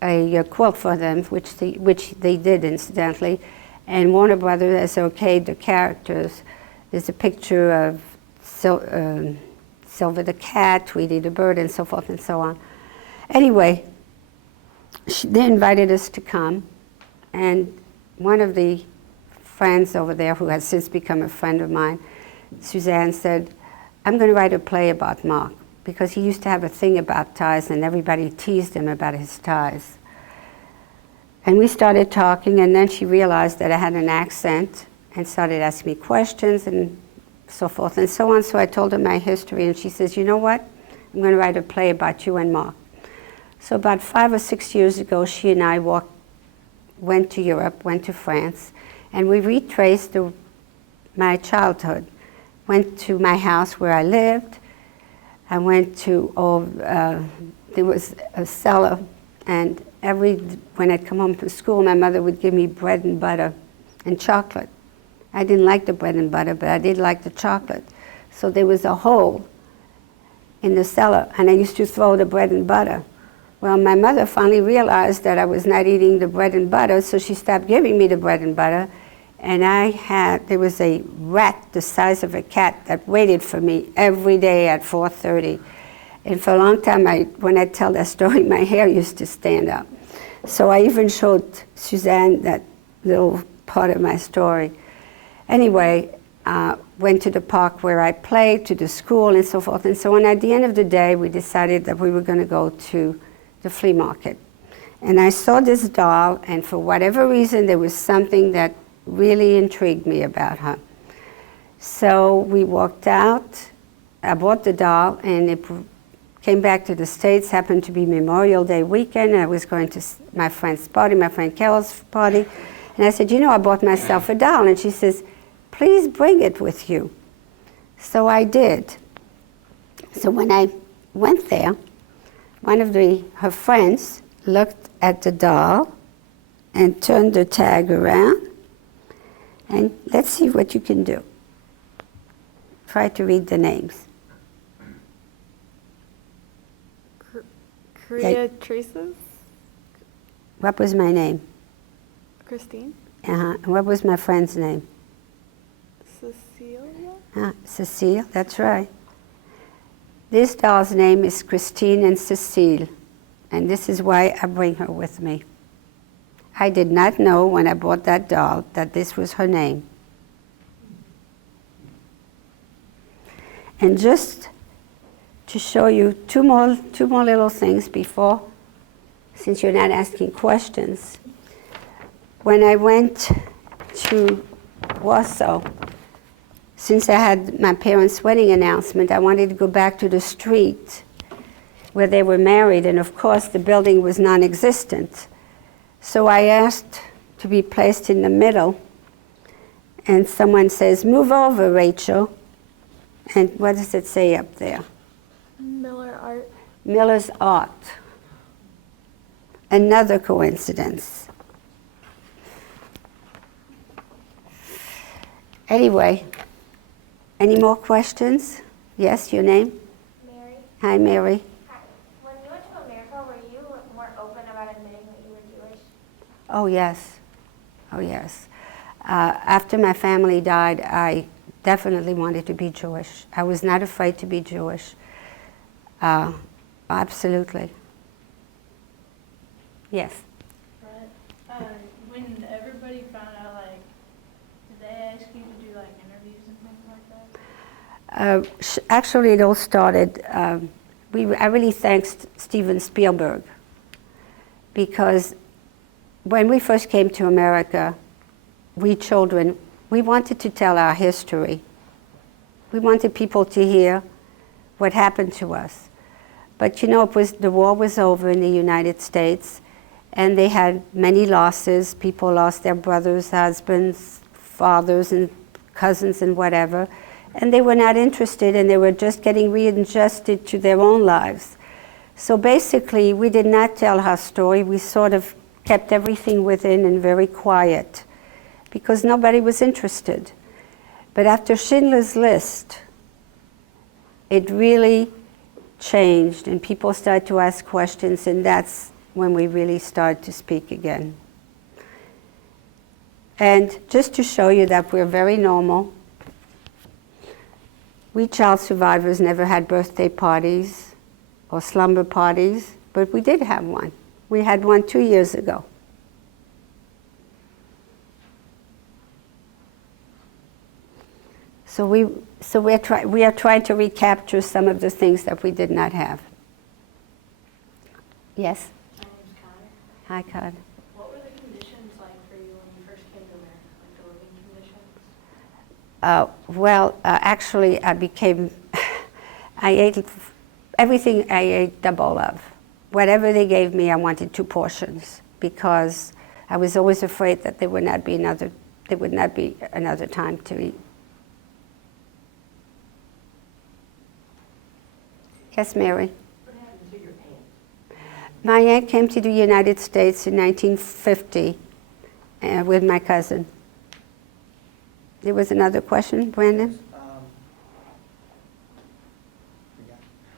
a quilt for them, which they did, incidentally, and Warner Brothers has okayed the characters. There's a picture of Silver the cat, Tweety the bird, and so forth and so on. Anyway, they invited us to come, and one of the friends over there, who has since become a friend of mine, Suzanne, said, "I'm going to write a play about Mark," because he used to have a thing about ties, and everybody teased him about his ties. And we started talking, and then she realized that I had an accent and started asking me questions and so forth and so on. So I told her my history, and she says, "You know what? I'm going to write a play about you and Mark." So about 5 or 6 years ago, she and I went to Europe, went to France, and we retraced my childhood. went to my house where I lived. I went to, there was a cellar, and when I'd come home from school, my mother would give me bread and butter and chocolate. I didn't like the bread and butter, but I did like the chocolate. So there was a hole in the cellar, and I used to throw the bread and butter. Well, my mother finally realized that I was not eating the bread and butter, so she stopped giving me the bread and butter, and there was a rat the size of a cat that waited for me every day at 4:30. And for a long time, when I tell that story, my hair used to stand up. So I even showed Suzanne that little part of my story. Anyway, went to the park where I played, to the school, and so forth and so on. At the end of the day, we decided that we were going to go to the flea market. And I saw this doll, and for whatever reason, there was something that really intrigued me about her. So we walked out. I bought the doll, and it came back to the States. Happened to be Memorial Day weekend. I was going to my friend's party, my friend Carol's party. And I said, I bought myself a doll. And she says, please bring it with you. So I did. So when I went there, one of her friends looked at the doll and turned the tag around. And let's see what you can do. Try to read the names. Creatrices? What was my name? Christine? And what was my friend's name? Cecilia? Cecile, that's right. This doll's name is Christine and Cecile, and this is why I bring her with me. I did not know when I bought that doll that this was her name. And just to show you two more little things before, since you're not asking questions. When I went to Warsaw, since I had my parents' wedding announcement, I wanted to go back to the street where they were married, and of course the building was non-existent. So I asked to be placed in the middle, and someone says, move over, Rachel. And what does it say up there? Miller Art. Miller's Art. Another coincidence. Anyway, any more questions? Yes, your name? Mary, Hi, Mary. hi. When you went to America, were you more open about admitting that you were Jewish? Oh, yes. Oh, yes. After my family died, I definitely wanted to be Jewish. I was not afraid to be Jewish. Absolutely. Yes. Right. When everybody found out, like, did they ask you to do, like, interviews and things like that? Actually, it all started, I really thanked Steven Spielberg, because when we first came to America, we children, we wanted to tell our history. We wanted people to hear what happened to us. But the war was over in the United States, and they had many losses. People lost their brothers, husbands, fathers, and cousins, and whatever. And they were not interested, and they were just getting readjusted to their own lives. So basically, we did not tell our story. We sort of kept everything within and very quiet, because nobody was interested. But after Schindler's List, it really changed, and people started to ask questions, and that's when we really started to speak again. And just to show you that we're very normal, we child survivors never had birthday parties or slumber parties, but we did have one. We had one 2 years ago. So we are trying to recapture some of the things that we did not have. Yes? My name's Connor. Hi, Cod. What were the conditions like for you when you first came to America, like the living conditions? Actually, I ate everything I ate double of. Whatever they gave me, I wanted 2 portions, because I was always afraid that there would not be another time to eat. Yes, Mary. What happened to your aunt? My aunt came to the United States in 1950 with my cousin. There was another question, Brandon?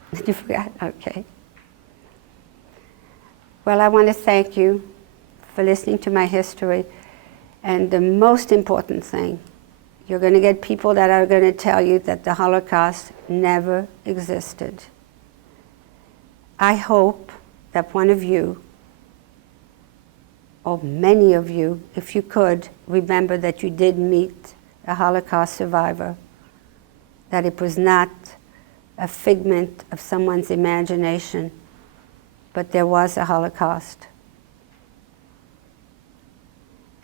Forgot. You forgot? Okay. Well, I want to thank you for listening to my history. And the most important thing, you're going to get people that are going to tell you that the Holocaust never existed. I hope that one of you, or many of you, if you could, remember that you did meet a Holocaust survivor, that it was not a figment of someone's imagination, but there was a Holocaust.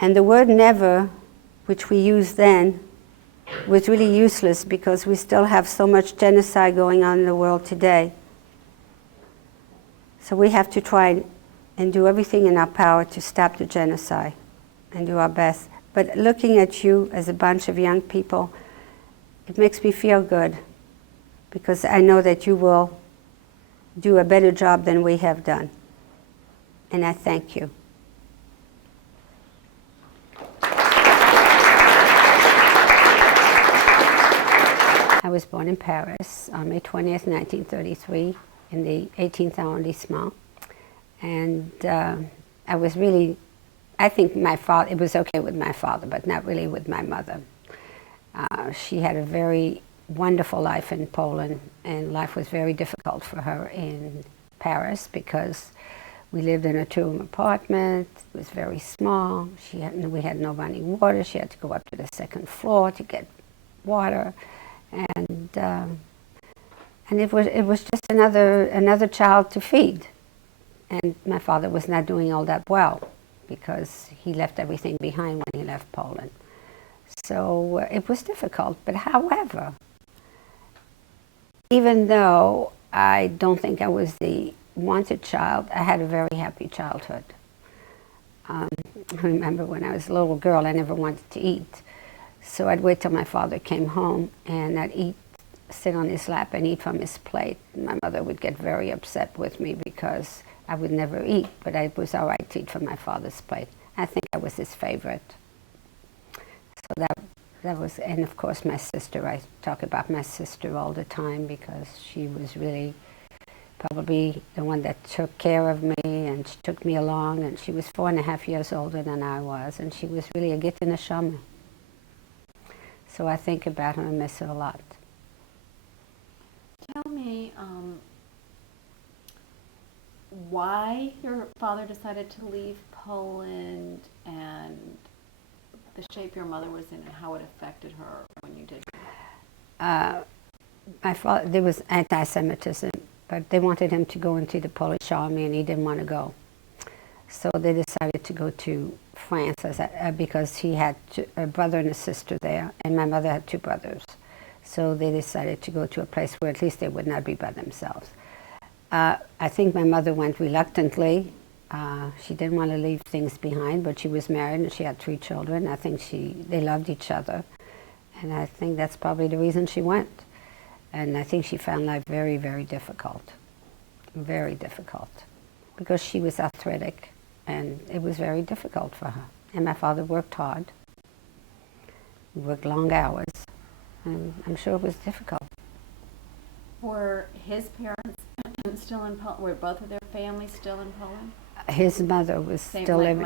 And the word never, which we used then, was really useless because we still have so much genocide going on in the world today. So we have to try and do everything in our power to stop the genocide and do our best. But looking at you as a bunch of young people, it makes me feel good because I know that you will do a better job than we have done. And I thank you. I was born in Paris on May 20th, 1933, in the 18th arrondissement. And I was really, I think my father, it was okay with my father, but not really with my mother. She had a very wonderful life in Poland, and life was very difficult for her in Paris because we lived in a two-room apartment. It was very small. We had no running water. She had to go up to the second floor to get water. And it was just another child to feed. And my father was not doing all that well because he left everything behind when he left Poland. So it was difficult. But however, even though I don't think I was the wanted child, I had a very happy childhood. I remember when I was a little girl, I never wanted to eat. So I'd wait till my father came home and I'd sit on his lap and eat from his plate. My mother would get very upset with me because I would never eat, but it was all right to eat from my father's plate. I think I was his favorite. So that was, and of course my sister, I talk about my sister all the time because she was really probably the one that took care of me, and she took me along, and she was 4.5 years older than I was, and she was really a git in a shaman. So I think about her and miss her a lot. Tell me why your father decided to leave Poland and the shape your mother was in and how it affected her when you did. My father, there was anti-Semitism, but they wanted him to go into the Polish army and he didn't want to go. So they decided to go to France because he had a brother and a sister there, and my mother had 2 brothers. So they decided to go to a place where at least they would not be by themselves. I think my mother went reluctantly. She didn't want to leave things behind, but she was married and she had 3 children. I think they loved each other, and I think that's probably the reason she went. And I think she found life very, very difficult, because she was arthritic, and it was very difficult for her. And my father worked hard. He worked long hours, and I'm sure it was difficult. Were his parents still in Poland? Were both of their families still in Poland? His mother was still like living.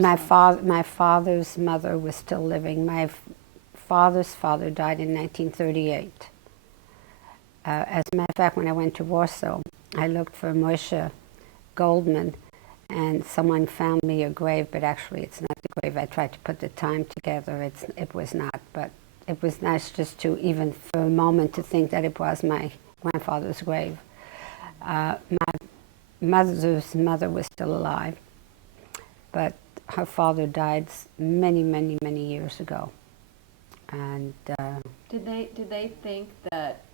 my father's? My father's mother was still living. My father's father died in 1938. As a matter of fact, when I went to Warsaw, I looked for Moshe Goldman, and someone found me a grave, but actually it's not the grave. I tried to put the time together. It was not, but it was nice just to even for a moment to think that it was my grandfather's grave. My mother's mother was still alive, but her father died many, many, many years ago. And did they think that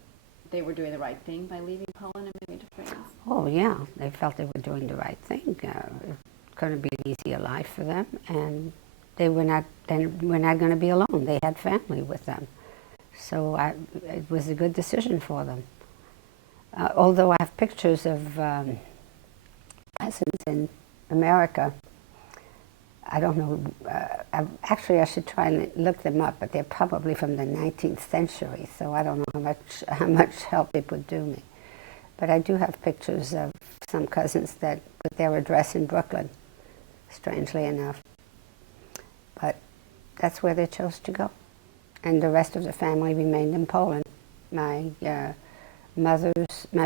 they were doing the right thing by leaving Poland and moving to France? Oh yeah, they felt they were doing the right thing. It couldn't be an easier life for them, and they were not going to be alone. They had family with them, so it was a good decision for them. Although I have pictures of cousins in America, I don't know, actually I should try and look them up, but they're probably from the 19th century, so I don't know how much help it would do me. But I do have pictures of some cousins that with their address in Brooklyn, strangely enough. But that's where they chose to go. And the rest of the family remained in Poland. My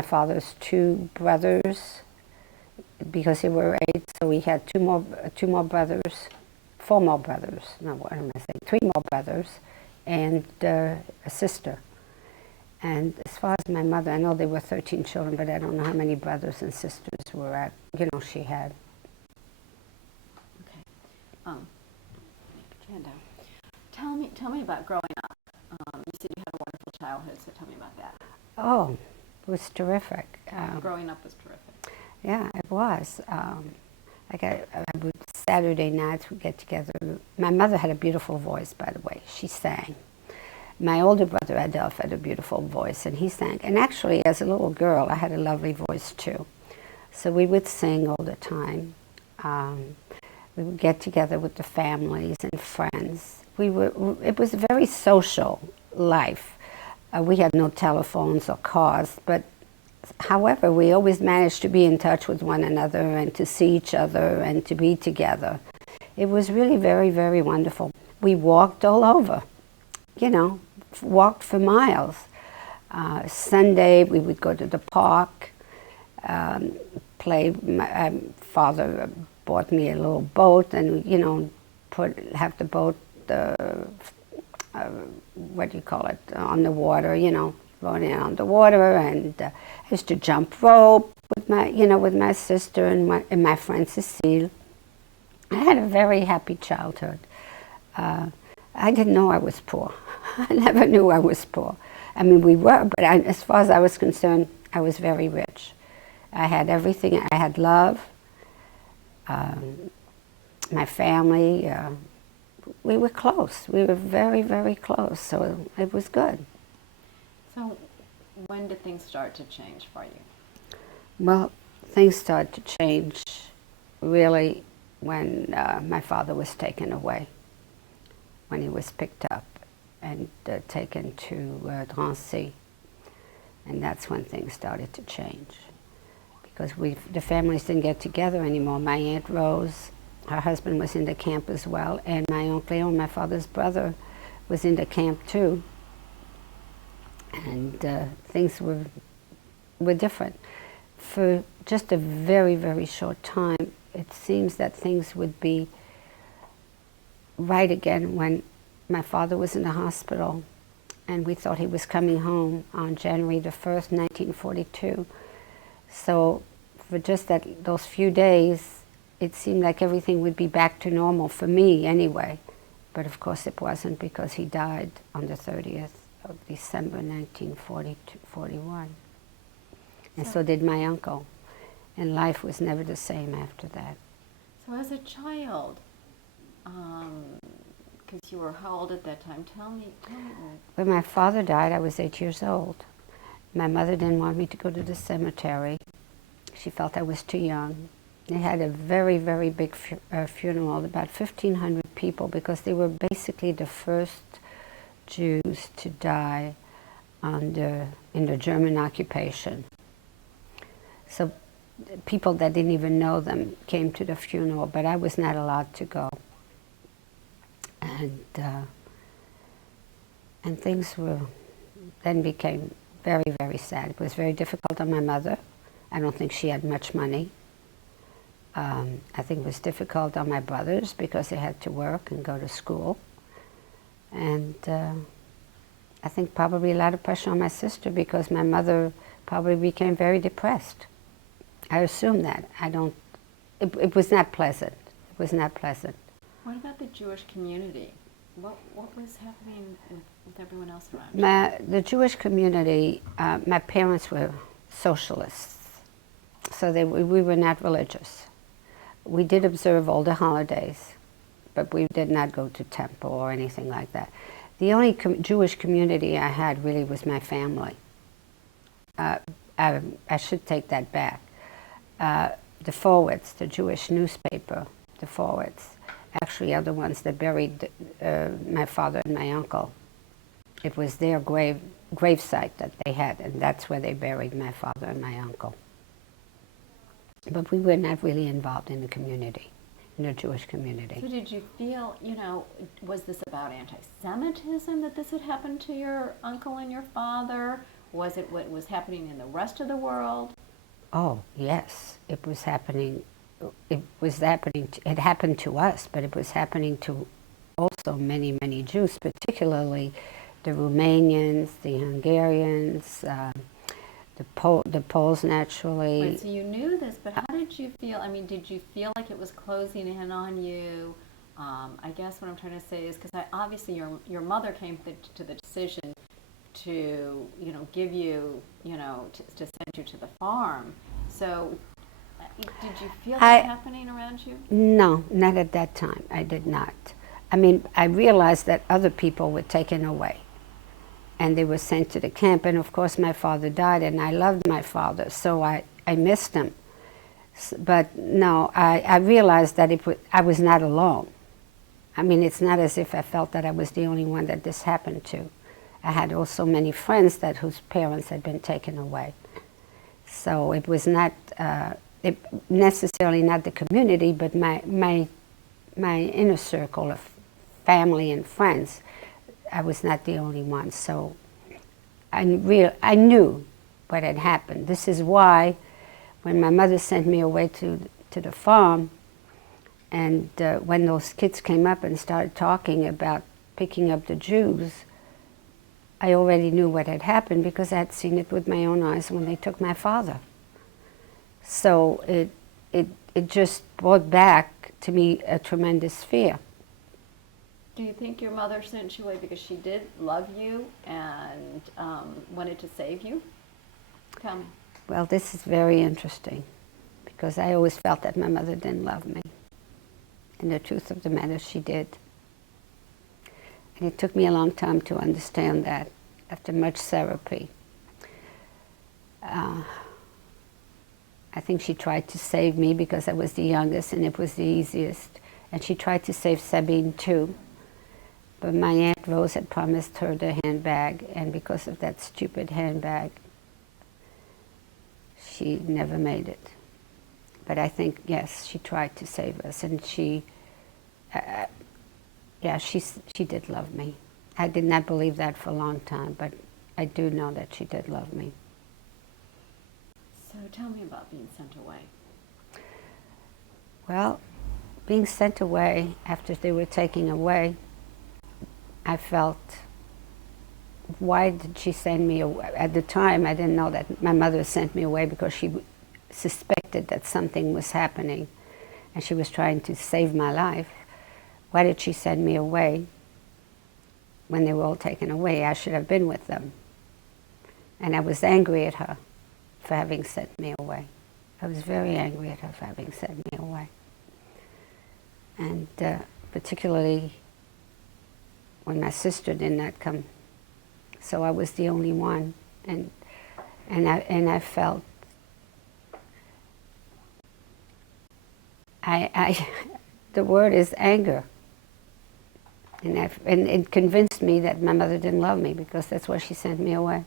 father's two brothers, because they were 8, so we had four more brothers, no, what am I saying, 3 more brothers, and a sister. And as far as my mother, I know there were 13 children, but I don't know how many brothers and sisters she had. Okay. Put your hand down. Tell me about growing up. You said you had a wonderful childhood, so tell me about that. Oh, it was terrific. Growing up was terrific. Yeah, it was. Saturday nights we'd get together. My mother had a beautiful voice, by the way. She sang. My older brother, Adolph, had a beautiful voice, and he sang. And actually, as a little girl, I had a lovely voice, too. So we would sing all the time. We would get together with the families and friends. It was a very social life. We had no telephones or cars, but however, we always managed to be in touch with one another and to see each other and to be together. It was really very, very wonderful. We walked all over, walked for miles. Sunday, we would go to the park, play. My father bought me a little boat, and have the boat, what do you call it, on the water, running on the water, and I used to jump rope with my sister and my friend Cecile. I had a very happy childhood. I didn't know I was poor. I never knew I was poor. I mean, we were, but as far as I was concerned, I was very rich. I had everything. I had love, my family. We were close. We were very, very close, so it was good. So when did things start to change for you? Well, things started to change really when my father was taken away, when he was picked up and taken to Drancy. And that's when things started to change, because the families didn't get together anymore. My Aunt Rose, her husband was in the camp as well, and my Uncle Leon, my father's brother, was in the camp too. And things were different. For just a very, very short time, it seems that things would be right again when my father was in the hospital, and we thought he was coming home on January the 1st, 1942. So for just those few days, it seemed like everything would be back to normal, for me anyway. But of course it wasn't, because he died on the 30th of December 1941. And so did my uncle. And life was never the same after that. So as a child, because you were how old at that time? Tell me. When my father died, I was 8 years old. My mother didn't want me to go to the cemetery. She felt I was too young. They had a very, very big funeral, about 1,500 people, because they were basically the first Jews to die in the German occupation. So people that didn't even know them came to the funeral, but I was not allowed to go. And things then became very, very sad. It was very difficult on my mother. I don't think she had much money. I think it was difficult on my brothers because they had to work and go to school. And I think probably a lot of pressure on my sister, because my mother probably became very depressed. I assume that. It was not pleasant. It was not pleasant. What about the Jewish community? What was happening with everyone else around you? The Jewish community, my parents were socialists, so we were not religious. We did observe all the holidays, but we did not go to temple or anything like that. The only Jewish community I had really was my family. I should take that back. The Forwards, the Jewish newspaper, the Forwards, actually are the ones that buried my father and my uncle. It was their gravesite that they had, and that's where they buried my father and my uncle. But we were not really involved in the community, in the Jewish community. So did you feel, was this about anti-Semitism that this had happened to your uncle and your father? Was it what was happening in the rest of the world? Oh, yes, it was happening. It happened to us, but it was happening to also many, many Jews, particularly the Romanians, the Hungarians, the Poles naturally. Right, so you knew this, but how did you feel? I mean, did you feel like it was closing in on you? I guess what I'm trying to say is, because obviously your mother came to the decision to, give you, to send you to the farm. So did you feel that happening around you? No, not at that time. I did not. I mean, I realized that other people were taken away and they were sent to the camp. And of course, my father died, and I loved my father, so I missed him. But no, I realized that I was not alone. I mean, it's not as if I felt that I was the only one that this happened to. I had also many friends whose parents had been taken away. So it was not necessarily not the community, but my inner circle of family and friends. I was not the only one. So I knew what had happened. This is why when my mother sent me away to the farm, and when those kids came up and started talking about picking up the Jews, I already knew what had happened because I had seen it with my own eyes when they took my father. So it just brought back to me a tremendous fear. Do you think your mother sent you away because she did love you and wanted to save you? Tell me. Well, this is very interesting because I always felt that my mother didn't love me. And the truth of the matter, she did. And it took me a long time to understand that after much therapy. I think she tried to save me because I was the youngest and it was the easiest. And she tried to save Sabine too. But my Aunt Rose had promised her the handbag, and because of that stupid handbag, she never made it. But I think, yes, she tried to save us, and she did love me. I did not believe that for a long time, but I do know that she did love me. So tell me about being sent away. Well, being sent away after they were taken away, I felt, why did she send me away? At the time, I didn't know that my mother sent me away because she suspected that something was happening and she was trying to save my life. Why did she send me away when they were all taken away? I should have been with them. And I was angry at her for having sent me away. I was very angry at her for having sent me away. And particularly when my sister did not come. So I was the only one. And I felt, the word is anger. And it convinced me that my mother didn't love me because that's why she sent me away.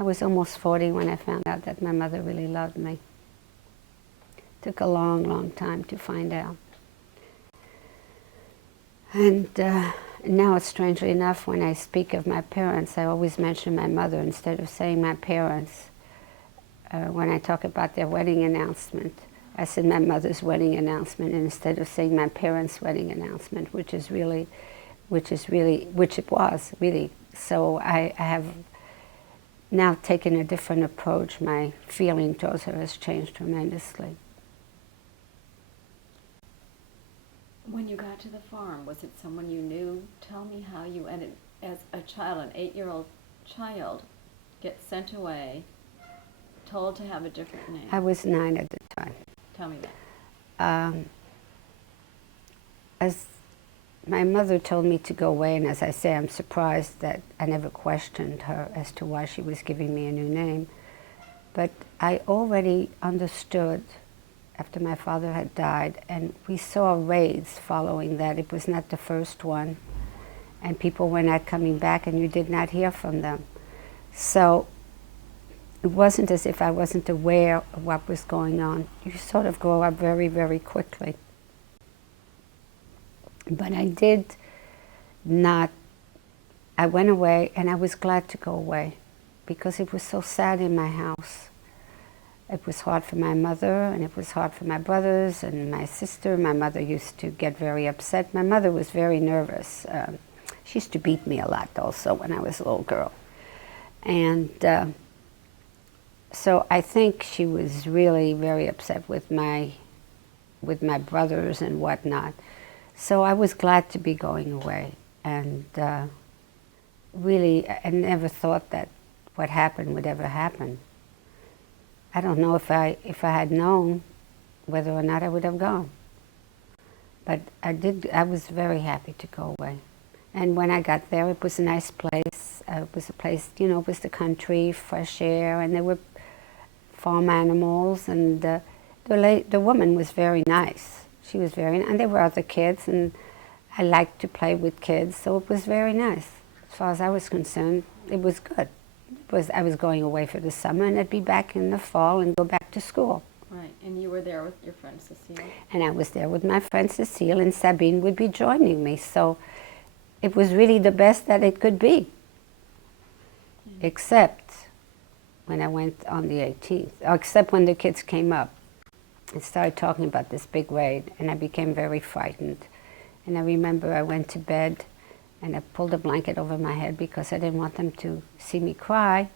I was almost 40 when I found out that my mother really loved me. It took a long, long time to find out. And now, strangely enough, when I speak of my parents, I always mention my mother instead of saying my parents. When I talk about their wedding announcement, I said my mother's wedding announcement instead of saying my parents' wedding announcement, which it was really. So I have now taken a different approach. My feeling towards her has changed tremendously. When you got to the farm, was it someone you knew? Tell me how you ended, as a child, an 8-year-old child, get sent away, told to have a different name. I was 9 at the time. Tell me that. As my mother told me to go away, and as I say, I'm surprised that I never questioned her as to why she was giving me a new name. But I already understood after my father had died, and we saw raids following that. It was not the first one, and people were not coming back, and you did not hear from them. So it wasn't as if I wasn't aware of what was going on. You sort of grow up very, very quickly. But I did not, I went away, and I was glad to go away because it was so sad in my house. It was hard for my mother, and it was hard for my brothers and my sister. My mother used to get very upset. My mother was very nervous. She used to beat me a lot also when I was a little girl. And so I think she was really very upset with my brothers and whatnot. So I was glad to be going away. And really, I never thought that what happened would ever happen. I don't know if I had known whether or not I would have gone. But I was very happy to go away. And when I got there, it was a nice place. It was a place, you know, it was the country, fresh air, and there were farm animals, and the woman was very nice. She was very, and there were other kids, and I liked to play with kids, so it was very nice. As far as I was concerned, it was good. I was going away for the summer, and I'd be back in the fall and go back to school. Right, and you were there with your friend Cecile. And I was there with my friend Cecile, and Sabine would be joining me. So it was really the best that it could be, except when I went on the 18th, or except when the kids came up and started talking about this big raid, and I became very frightened. And I remember I went to bed, and I pulled a blanket over my head because I didn't want them to see me cry,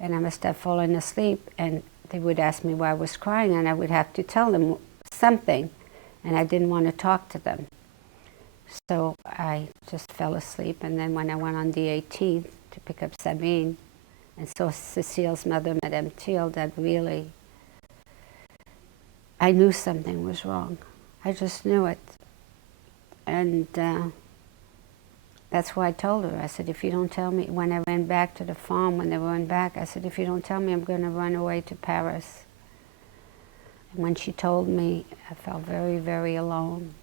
and I must have fallen asleep, and they would ask me why I was crying, and I would have to tell them something, and I didn't want to talk to them. So I just fell asleep, and then when I went on the 18th to pick up Sabine, and saw Cecile's mother, Madame Thiel, that really, I knew something was wrong. I just knew it. And that's why I told her. I said, if you don't tell me, when I went back to the farm, when they went back, I said, if you don't tell me, I'm going to run away to Paris. And when she told me, I felt very, very alone,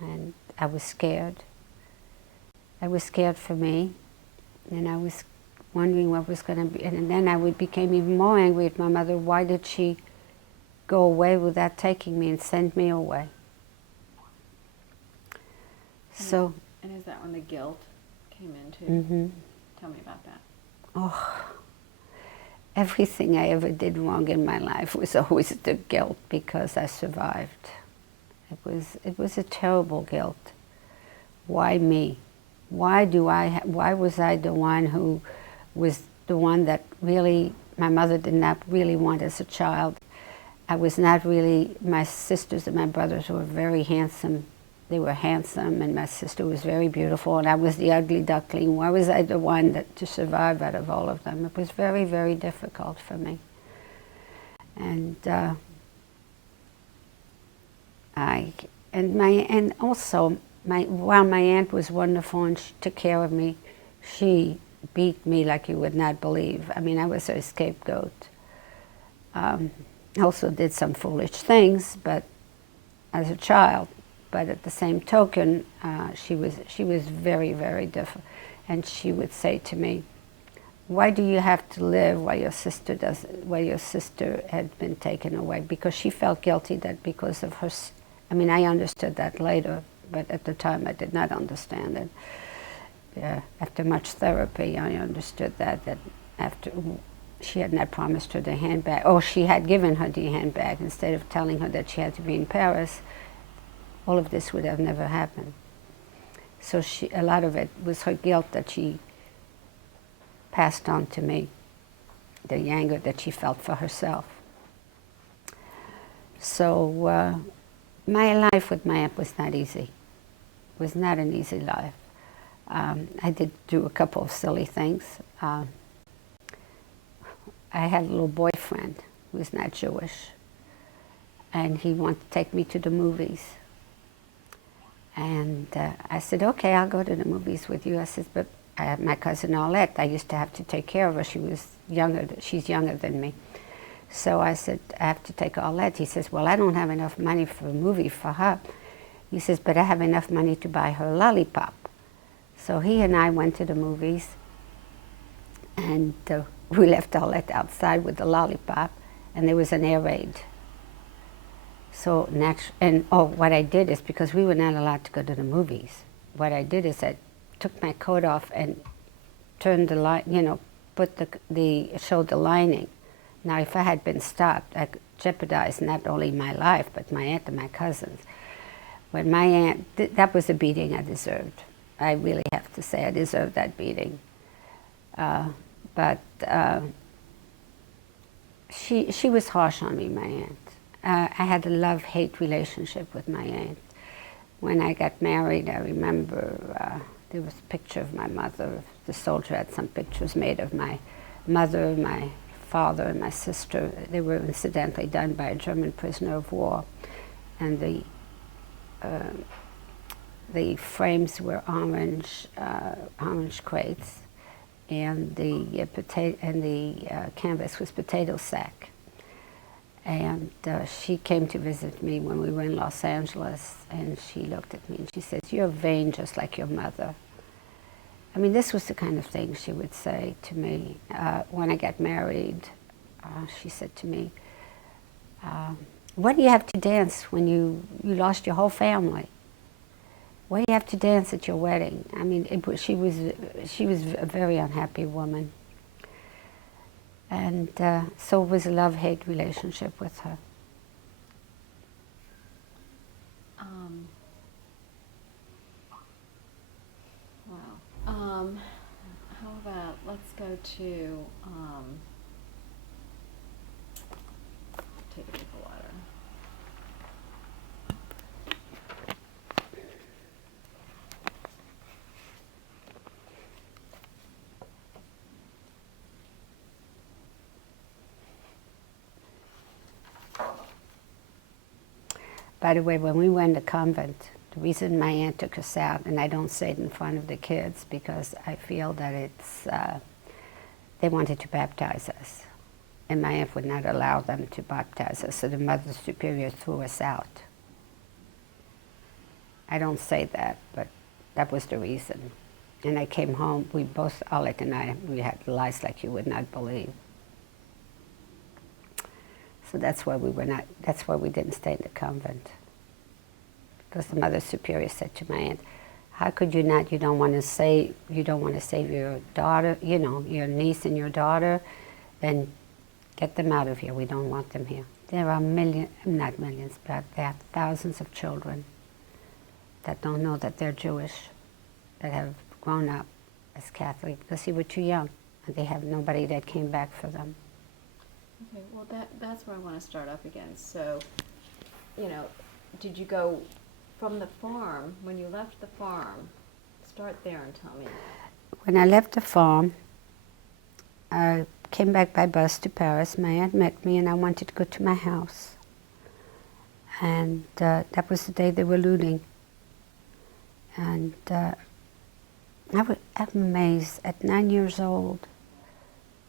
and I was scared. I was scared for me, and I was wondering what was going to be, and then I became even more angry at my mother. Why did she go away without taking me and send me away? So. And is that when the guilt came into? Mm-hmm. Tell me about that. Oh, everything I ever did wrong in my life was always the guilt because I survived. It was a terrible guilt. Why me? Why was I the one who was the one that really my mother did not really want as a child? I was not really, my sisters and my brothers were very handsome. They were handsome, and my sister was very beautiful, and I was the ugly duckling. Why was I the one to survive out of all of them? It was very, very difficult for me. And while my aunt was wonderful and she took care of me, she beat me like you would not believe. I mean, I was her scapegoat. Also did some foolish things, but as a child. But at the same token, she was very, very different. And she would say to me, "Why do you have to live while your sister had been taken away?" Because she felt guilty that because of her. I mean, I understood that later, but at the time I did not understand it. After much therapy, I understood that after she had not promised her the handbag, or she had given her the handbag instead of telling her that she had to be in Paris, all of this would have never happened. So a lot of it was her guilt that she passed on to me, the anger that she felt for herself. So my life with my aunt was not easy. It was not an easy life. I did do a couple of silly things. I had a little boyfriend who was not Jewish, and he wanted to take me to the movies. And I said, okay, I'll go to the movies with you. I said, but I have my cousin Arlette. I used to have to take care of her. She's younger than me. So I said, I have to take Arlette. He says, well, I don't have enough money for a movie for her. He says, but I have enough money to buy her a lollipop. So he and I went to the movies, and we left Arlette outside with the lollipop, and there was an air raid. So what I did is, because we were not allowed to go to the movies, what I did is I took my coat off and turned the light, put showed the lining. Now, if I had been stopped, I could jeopardize not only my life, but my aunt and my cousins. When my aunt, that was a beating I deserved. I really have to say I deserved that beating. But she was harsh on me, my aunt. I had a love-hate relationship with my aunt. When I got married, I remember there was a picture of my mother. The soldier had some pictures made of my mother, my father, and my sister. They were incidentally done by a German prisoner of war. And the frames were orange crates, and the canvas was potato sack. And she came to visit me when we were in Los Angeles, and she looked at me and she says, "You're vain just like your mother." I mean, this was the kind of thing she would say to me. When I got married, she said to me, "What do you have to dance when you lost your whole family? Why do you have to dance at your wedding?" I mean, she was a very unhappy woman. And so it was a love-hate relationship with her. Wow. How about, let's go to, take a drink of water. By the way, when we went to convent, the reason my aunt took us out, and I don't say it in front of the kids because I feel that it's, they wanted to baptize us. And my aunt would not allow them to baptize us, so the Mother Superior threw us out. I don't say that, but that was the reason. And I came home, we both, Alec and I, we had lies like you would not believe. So that's why we didn't stay in the convent. Because the Mother Superior said to my aunt, "How could you not, you don't want to save your daughter, your niece and your daughter, then get them out of here, we don't want them here." There are not millions, but there are thousands of children that don't know that they're Jewish, that have grown up as Catholic because they were too young, and they have nobody that came back for them. Okay, well that's where I want to start up again. So, did you go from the farm, when you left the farm, start there and tell me. When I left the farm, I came back by bus to Paris. My aunt met me and I wanted to go to my house. And that was the day they were looting. And I'm amazed, at 9 years old,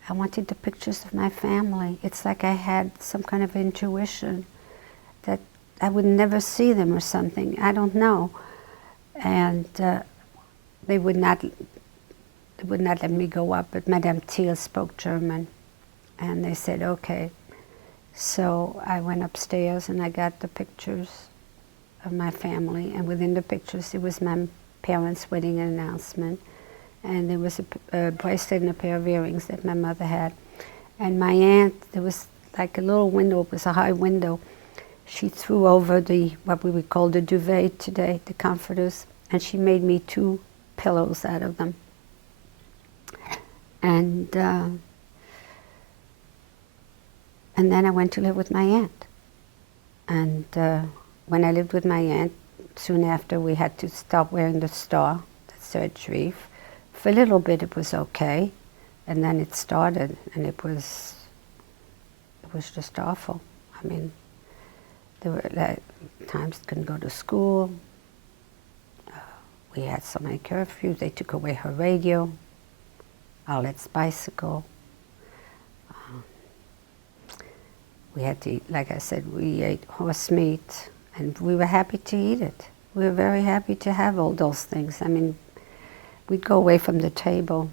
I wanted the pictures of my family. It's like I had some kind of intuition that I would never see them or something. I don't know. And they would not let me go up, but Madame Thiel spoke German. And they said, okay. So I went upstairs and I got the pictures of my family. And within the pictures, it was my parents' wedding announcement. And there was a bracelet and a pair of earrings that my mother had. And my aunt, there was like a little window, it was a high window. She threw over what we would call the duvet today, the comforters, and she made me 2 pillows out of them. And then I went to live with my aunt. And when I lived with my aunt, soon after we had to stop wearing the star, the surgery. For a little bit it was okay, and then it started, and it was just awful. I mean, there were times I couldn't go to school. We had so many curfews. They took away her radio, Arlette's bicycle. We had to eat, like I said, we ate horse meat, and we were happy to eat it. We were very happy to have all those things. I mean, we'd go away from the table.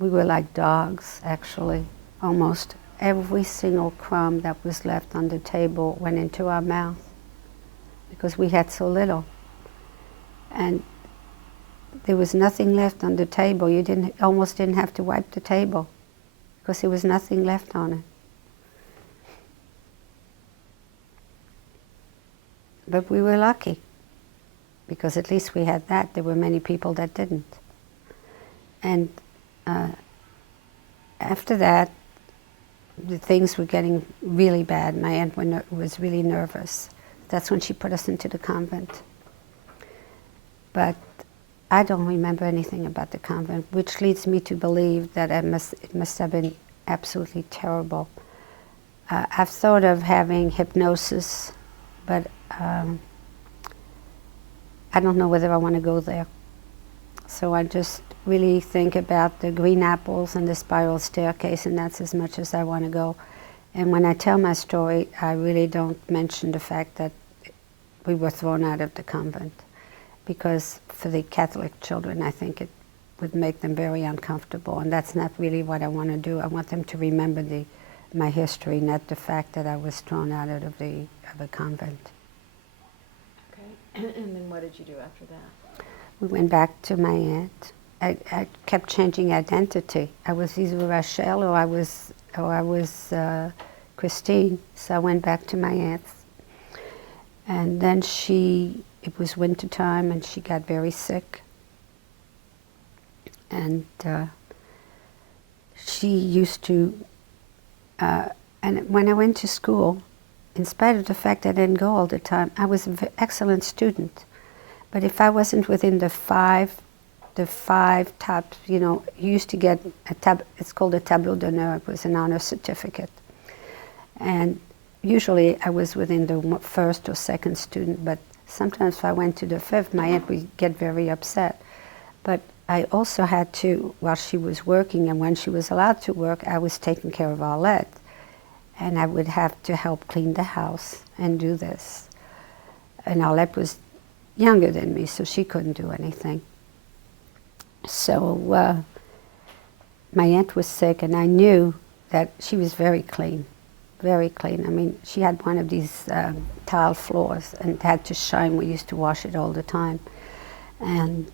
We were like dogs, actually. Almost every single crumb that was left on the table went into our mouth because we had so little. And there was nothing left on the table. You almost didn't have to wipe the table because there was nothing left on it. But we were lucky because at least we had that. There were many people that didn't. And after that, the things were getting really bad. My aunt was really nervous. That's when she put us into the convent. But I don't remember anything about the convent, which leads me to believe that it must have been absolutely terrible. I've thought of having hypnosis, but I don't know whether I want to go there. So I just really think about the green apples and the spiral staircase, and that's as much as I want to go. And when I tell my story, I really don't mention the fact that we were thrown out of the convent, because for the Catholic children, I think it would make them very uncomfortable, and that's not really what I want to do. I want them to remember my history, not the fact that I was thrown out of a convent. Okay. And then what did you do after that? We went back to my aunt. I kept changing identity. I was either Rachel or I was Christine. So I went back to my aunt's. And then it was winter time, and she got very sick. And she used to, and when I went to school, in spite of the fact I didn't go all the time, I was an excellent student. But if I wasn't within the five tops, you used to get it's called a tableau d'honneur. It was an honor certificate. And usually I was within the first or second student, but sometimes if I went to the fifth, my aunt would get very upset. But I also had to, while she was working and when she was allowed to work, I was taking care of Arlette. And I would have to help clean the house and do this. And Arlette was younger than me, so she couldn't do anything. So my aunt was sick, and I knew that she was very clean, very clean. I mean, she had one of these tile floors and it had to shine. We used to wash it all the time. And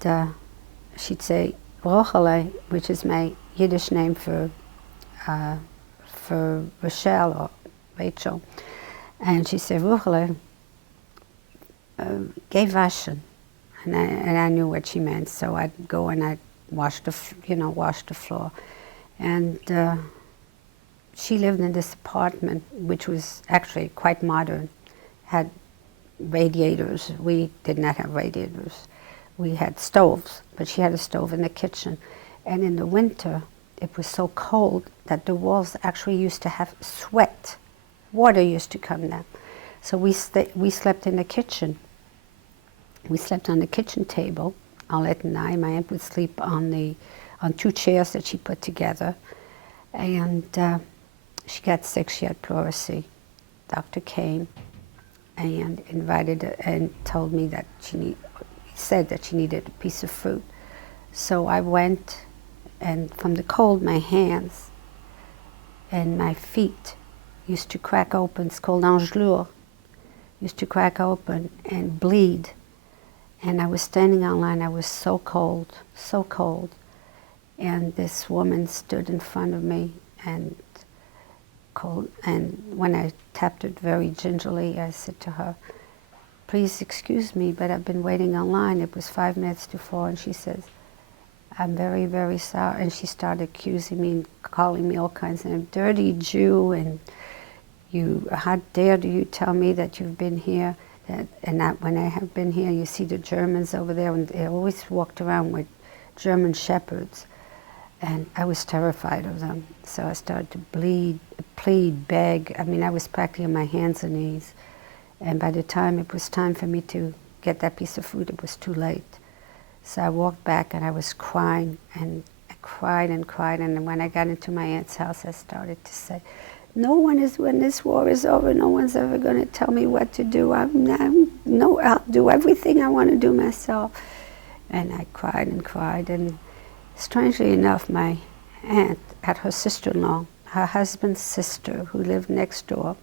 she'd say, Rochele, which is my Yiddish name for Rachel or Rachel. And she said, Rochele, geh waschen. And I knew what she meant, so I'd go and I'd wash the floor. And she lived in this apartment, which was actually quite modern, had radiators. We did not have radiators. We had stoves, but she had a stove in the kitchen. And in the winter, it was so cold that the walls actually used to have sweat. Water used to come down. So we slept in the kitchen. We slept on the kitchen table, Arlette and I. My aunt would sleep on two chairs that she put together. And she got sick. She had pleurisy. Doctor came and invited her and told me that he said that she needed a piece of fruit. So I went, and from the cold, my hands and my feet used to crack open. It's called engelure. Used to crack open and bleed. And I was standing online. I was so cold, so cold. And this woman stood in front of me and cold. And when I tapped it very gingerly, I said to her, please excuse me, but I've been waiting online. It was 5 minutes to 4. And she says, I'm very, very sorry. And she started accusing me and calling me all kinds of dirty Jew. And how dare do you tell me that you've been here? And that when I have been here, you see the Germans over there, and they always walked around with German shepherds. And I was terrified of them. So I started to plead, beg. I mean, I was practically on my hands and knees. And by the time it was time for me to get that piece of fruit, it was too late. So I walked back and I was crying, and I cried and cried. And when I got into my aunt's house, I started to say, when this war is over, no one's ever going to tell me what to do. I'll do everything I want to do myself. And I cried and cried. And strangely enough, my aunt had her sister-in-law, her husband's sister, who lived next door,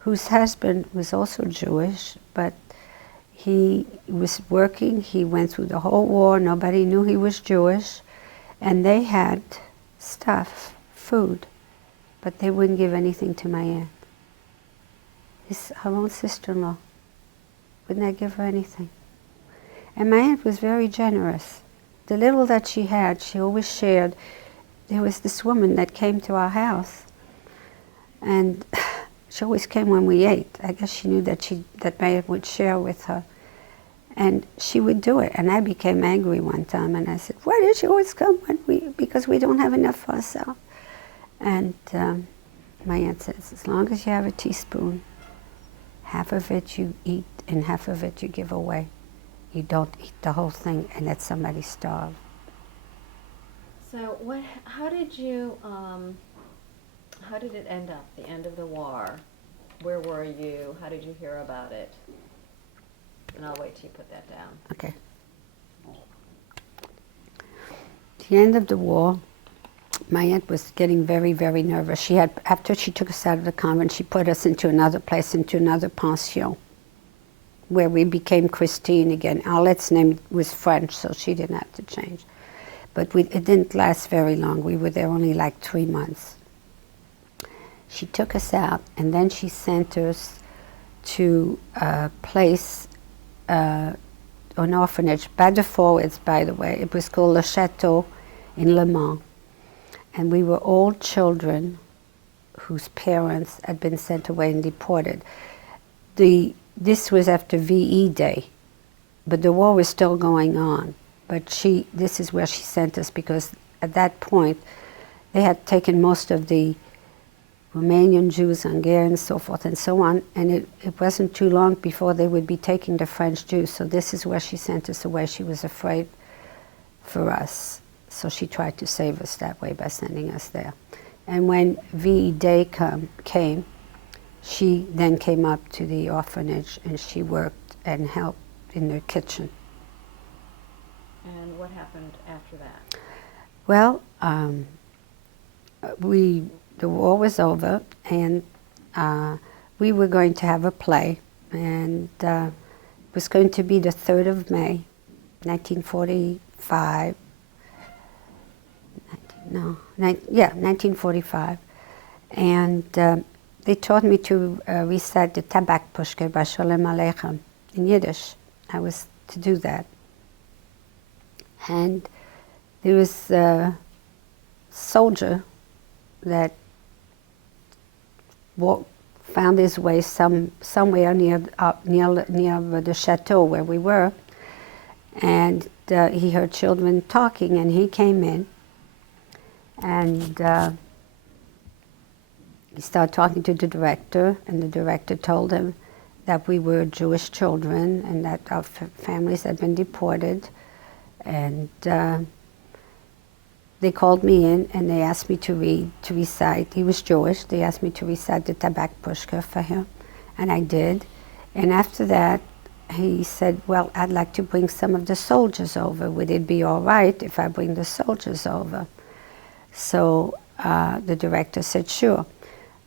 whose husband was also Jewish, but he was working. He went through the whole war. Nobody knew he was Jewish. And they had stuff, food, but they wouldn't give anything to my aunt. Her own sister-in-law. Wouldn't they give her anything? And my aunt was very generous. The little that she had, she always shared. There was this woman that came to our house, and she always came when we ate. I guess she knew that my aunt would share with her. And she would do it. And I became angry one time, and I said, why does she always come because we don't have enough for ourselves? And my aunt says, as long as you have a teaspoon, half of it you eat and half of it you give away. You don't eat the whole thing and let somebody starve. So how did it end up, the end of the war? Where were you? How did you hear about it? And I'll wait till you put that down. Okay. The end of the war, my aunt was getting very, very nervous. After she took us out of the convent, she put us into another place, into another pension, where we became Christine again. Arlette's name was French, so she didn't have to change. But it didn't last very long. We were there only like 3 months. She took us out, and then she sent us to a place, an orphanage, by the forwards, by the way. It was called Le Chateau in Le Mans. And we were all children whose parents had been sent away and deported. This was after VE Day, but the war was still going on. But this is where she sent us, because at that point they had taken most of the Romanian Jews, Hungarians, so forth and so on, and it wasn't too long before they would be taking the French Jews. So this is where she sent us away. She was afraid for us, so she tried to save us that way by sending us there. And when VE Day came, she then came up to the orphanage, and she worked and helped in the kitchen. And what happened after that? Well, the war was over, and we were going to have a play, and it was going to be the 3rd of May, 1945. 1945. And they taught me to recite the Tabak Pushke by Sholem Aleichem in Yiddish. I was to do that. And there was a soldier that found his way somewhere near the chateau where we were, and he heard children talking, and he came in, and he started talking to the director, and the director told him that we were Jewish children and that our families had been deported, and they called me in and they asked me to recite. He was Jewish. They asked me to recite the Tabak Pushka for him, and I did. And after that, he said, well, I'd like to bring some of the soldiers over. Would it be all right if I bring the soldiers over? So the director said, sure.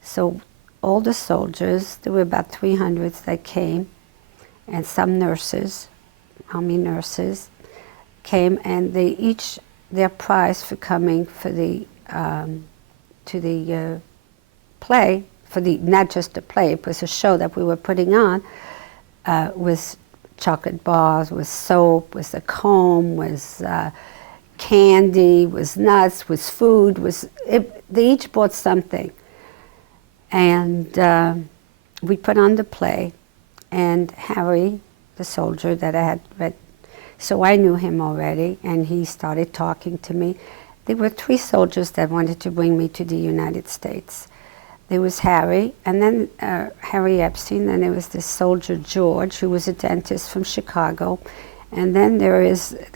So all the soldiers, there were about 300 that came, and some nurses, army nurses, came, and they each, their prize for coming for the to the play, not just the play, it was a show that we were putting on, was chocolate bars, was soap, was a comb, was candy, was nuts, was food, they each bought something. And we put on the play, and Harry, the soldier that I had read, so I knew him already, and he started talking to me. There were 3 soldiers that wanted to bring me to the United States. There was Harry, and then Harry Epstein, and there was this soldier, George, who was a dentist from Chicago, And then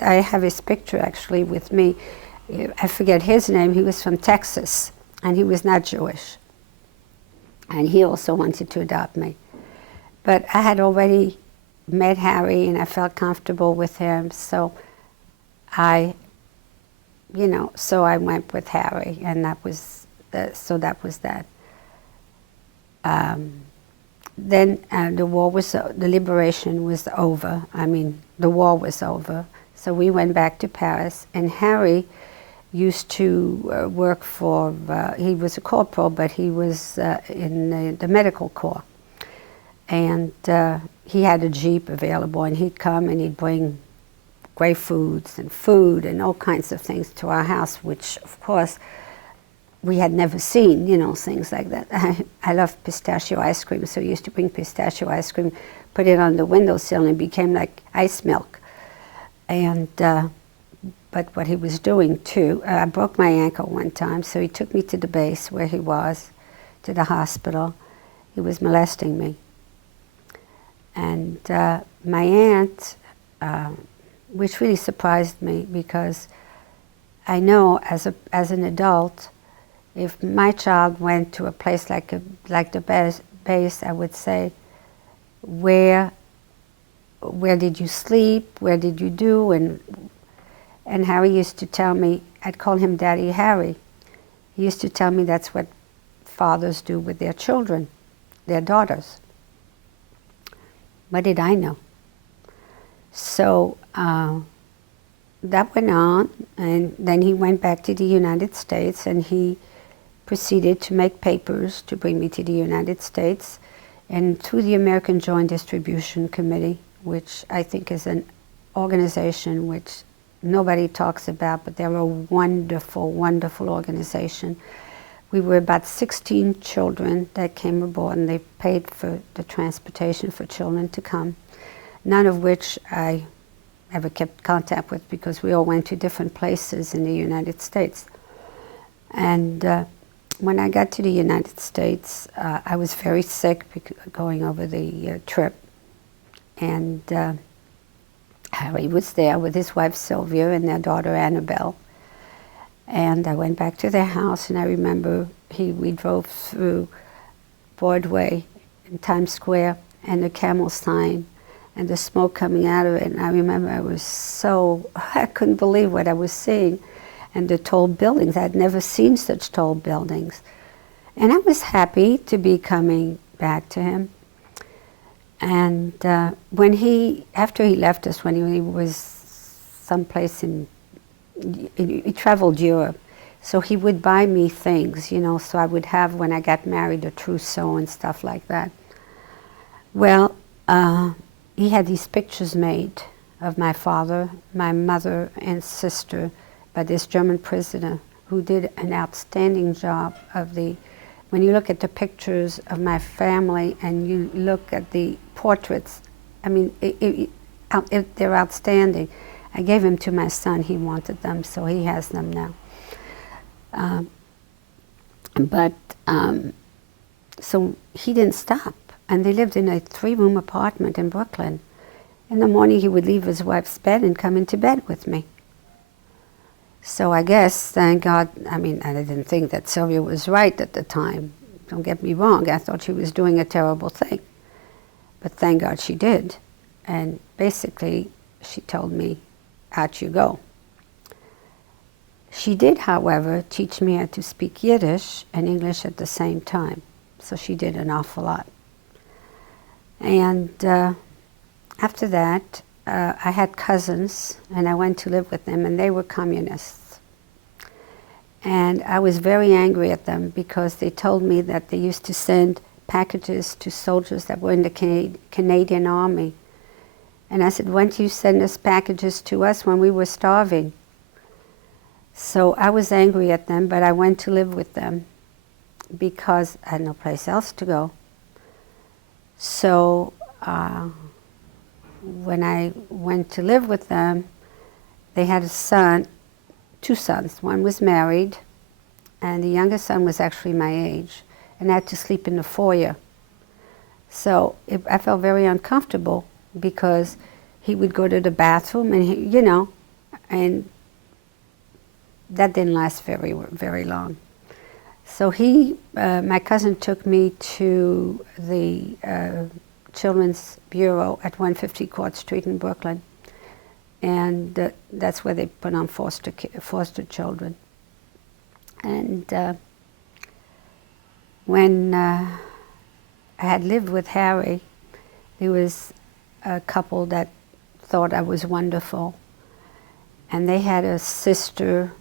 I have his picture actually with me. I forget his name. He was from Texas, and he was not Jewish. And he also wanted to adopt me. But I had already met Harry, and I felt comfortable with him, so I went with Harry, and that was that. Then the liberation was over. I mean, the war was over. So we went back to Paris, and Harry used to work for, he was a corporal, but he was in the medical corps. And he had a Jeep available, and he'd come and he'd bring great foods and food and all kinds of things to our house, which, of course, we had never seen, things like that. I love pistachio ice cream, so he used to bring pistachio ice cream, put it on the windowsill, and it became like ice milk. And but what he was doing too, I broke my ankle one time, so he took me to the base where he was, to the hospital. He was molesting me. And my aunt, which really surprised me, because I know as an adult, if my child went to a place like the base, I would say, where did you sleep? Where did you do? And Harry used to tell me, I'd call him Daddy Harry. He used to tell me that's what fathers do with their children, their daughters. What did I know? So that went on, and then he went back to the United States, and he proceeded to make papers to bring me to the United States, and through the American Joint Distribution Committee, which I think is an organization which nobody talks about, but they're a wonderful, wonderful organization. We were about 16 children that came aboard, and they paid for the transportation for children to come, none of which I ever kept contact with because we all went to different places in the United States. And when I got to the United States, I was very sick going over the trip. And Harry was there with his wife Sylvia and their daughter Annabelle. And I went back to their house, and I remember we drove through Broadway in Times Square and the Camel sign and the smoke coming out of it. And I remember I couldn't believe what I was seeing. And the tall buildings, I'd never seen such tall buildings. And I was happy to be coming back to him. And after he left us, when he was someplace he traveled Europe, so he would buy me things, so I would have, when I got married, a trousseau and stuff like that. Well, he had these pictures made of my father, my mother, and sister by this German prisoner who did an outstanding job when you look at the pictures of my family and you look at the portraits, I mean, they're outstanding. I gave them to my son. He wanted them, so he has them now. So he didn't stop, and they lived in a 3-room apartment in Brooklyn. In the morning, he would leave his wife's bed and come into bed with me. So I guess, thank God, I mean, I didn't think that Sylvia was right at the time. Don't get me wrong, I thought she was doing a terrible thing. But thank God she did. And basically, she told me, out you go. She did, however, teach me how to speak Yiddish and English at the same time. So she did an awful lot. And after that, I had cousins, and I went to live with them, and they were communists. And I was very angry at them because they told me that they used to send packages to soldiers that were in the Canadian Army. And I said, why don't you send us packages to us when we were starving? So I was angry at them, but I went to live with them because I had no place else to go. So when I went to live with them, they had a son, 2 sons. One was married, and the youngest son was actually my age, and I had to sleep in the foyer. So I felt very uncomfortable because he would go to the bathroom, and and that didn't last very long. So my cousin took me to the Children's Bureau at 150 Court Street in Brooklyn, and that's where they put on foster children. And when I had lived with Harry, there was a couple that thought I was wonderful, and they had a sister,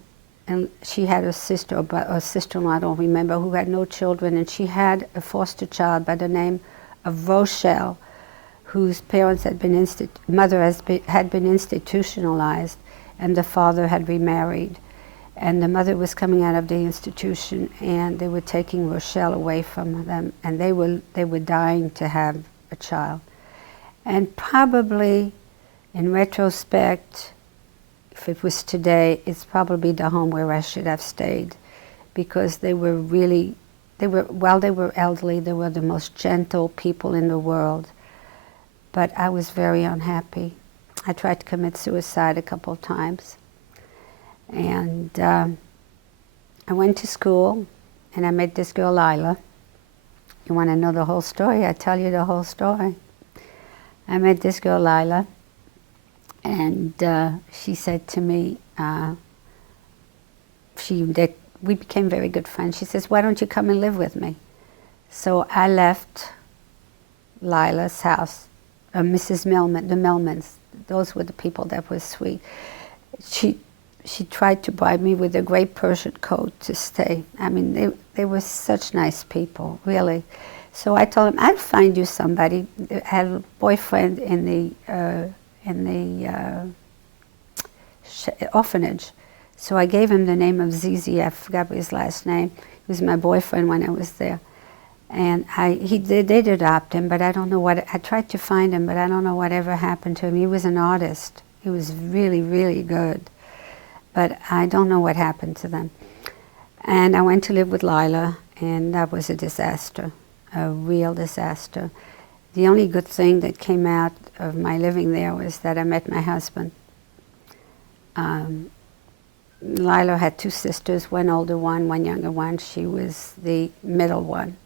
and she had a sister, or a sister-in-law, I don't remember, who had no children, and she had a foster child by the name of Rochelle, whose parents had been had been institutionalized, and the father had remarried, and the mother was coming out of the institution, and they were taking Rochelle away from them, and they were dying to have a child. And probably, in retrospect, if it was today, it's probably the home where I should have stayed, because they were elderly, they were the most gentle people in the world. But I was very unhappy. I tried to commit suicide a couple of times. And I went to school, and I met this girl, Lila. You want to know the whole story? I tell you the whole story. I met this girl, Lila, and she said to me, we became very good friends. She says, "Why don't you come and live with me?" So I left Lila's house, Mrs. Millman, the Millmans. Those were the people that were sweet. She tried to bribe me with a great Persian coat to stay. I mean, they were such nice people, really. So I told him, I'd find you somebody. I had a boyfriend in the orphanage. So I gave him the name of Zizi. I forgot his last name. He was my boyfriend when I was there. And they did adopt him, but I don't know I tried to find him, but I don't know whatever happened to him. He was an artist. He was really, really good. But I don't know what happened to them. And I went to live with Lila, and that was a disaster, a real disaster. The only good thing that came out of my living there was that I met my husband. Lila had two sisters, one older one, one younger one. She was the middle one.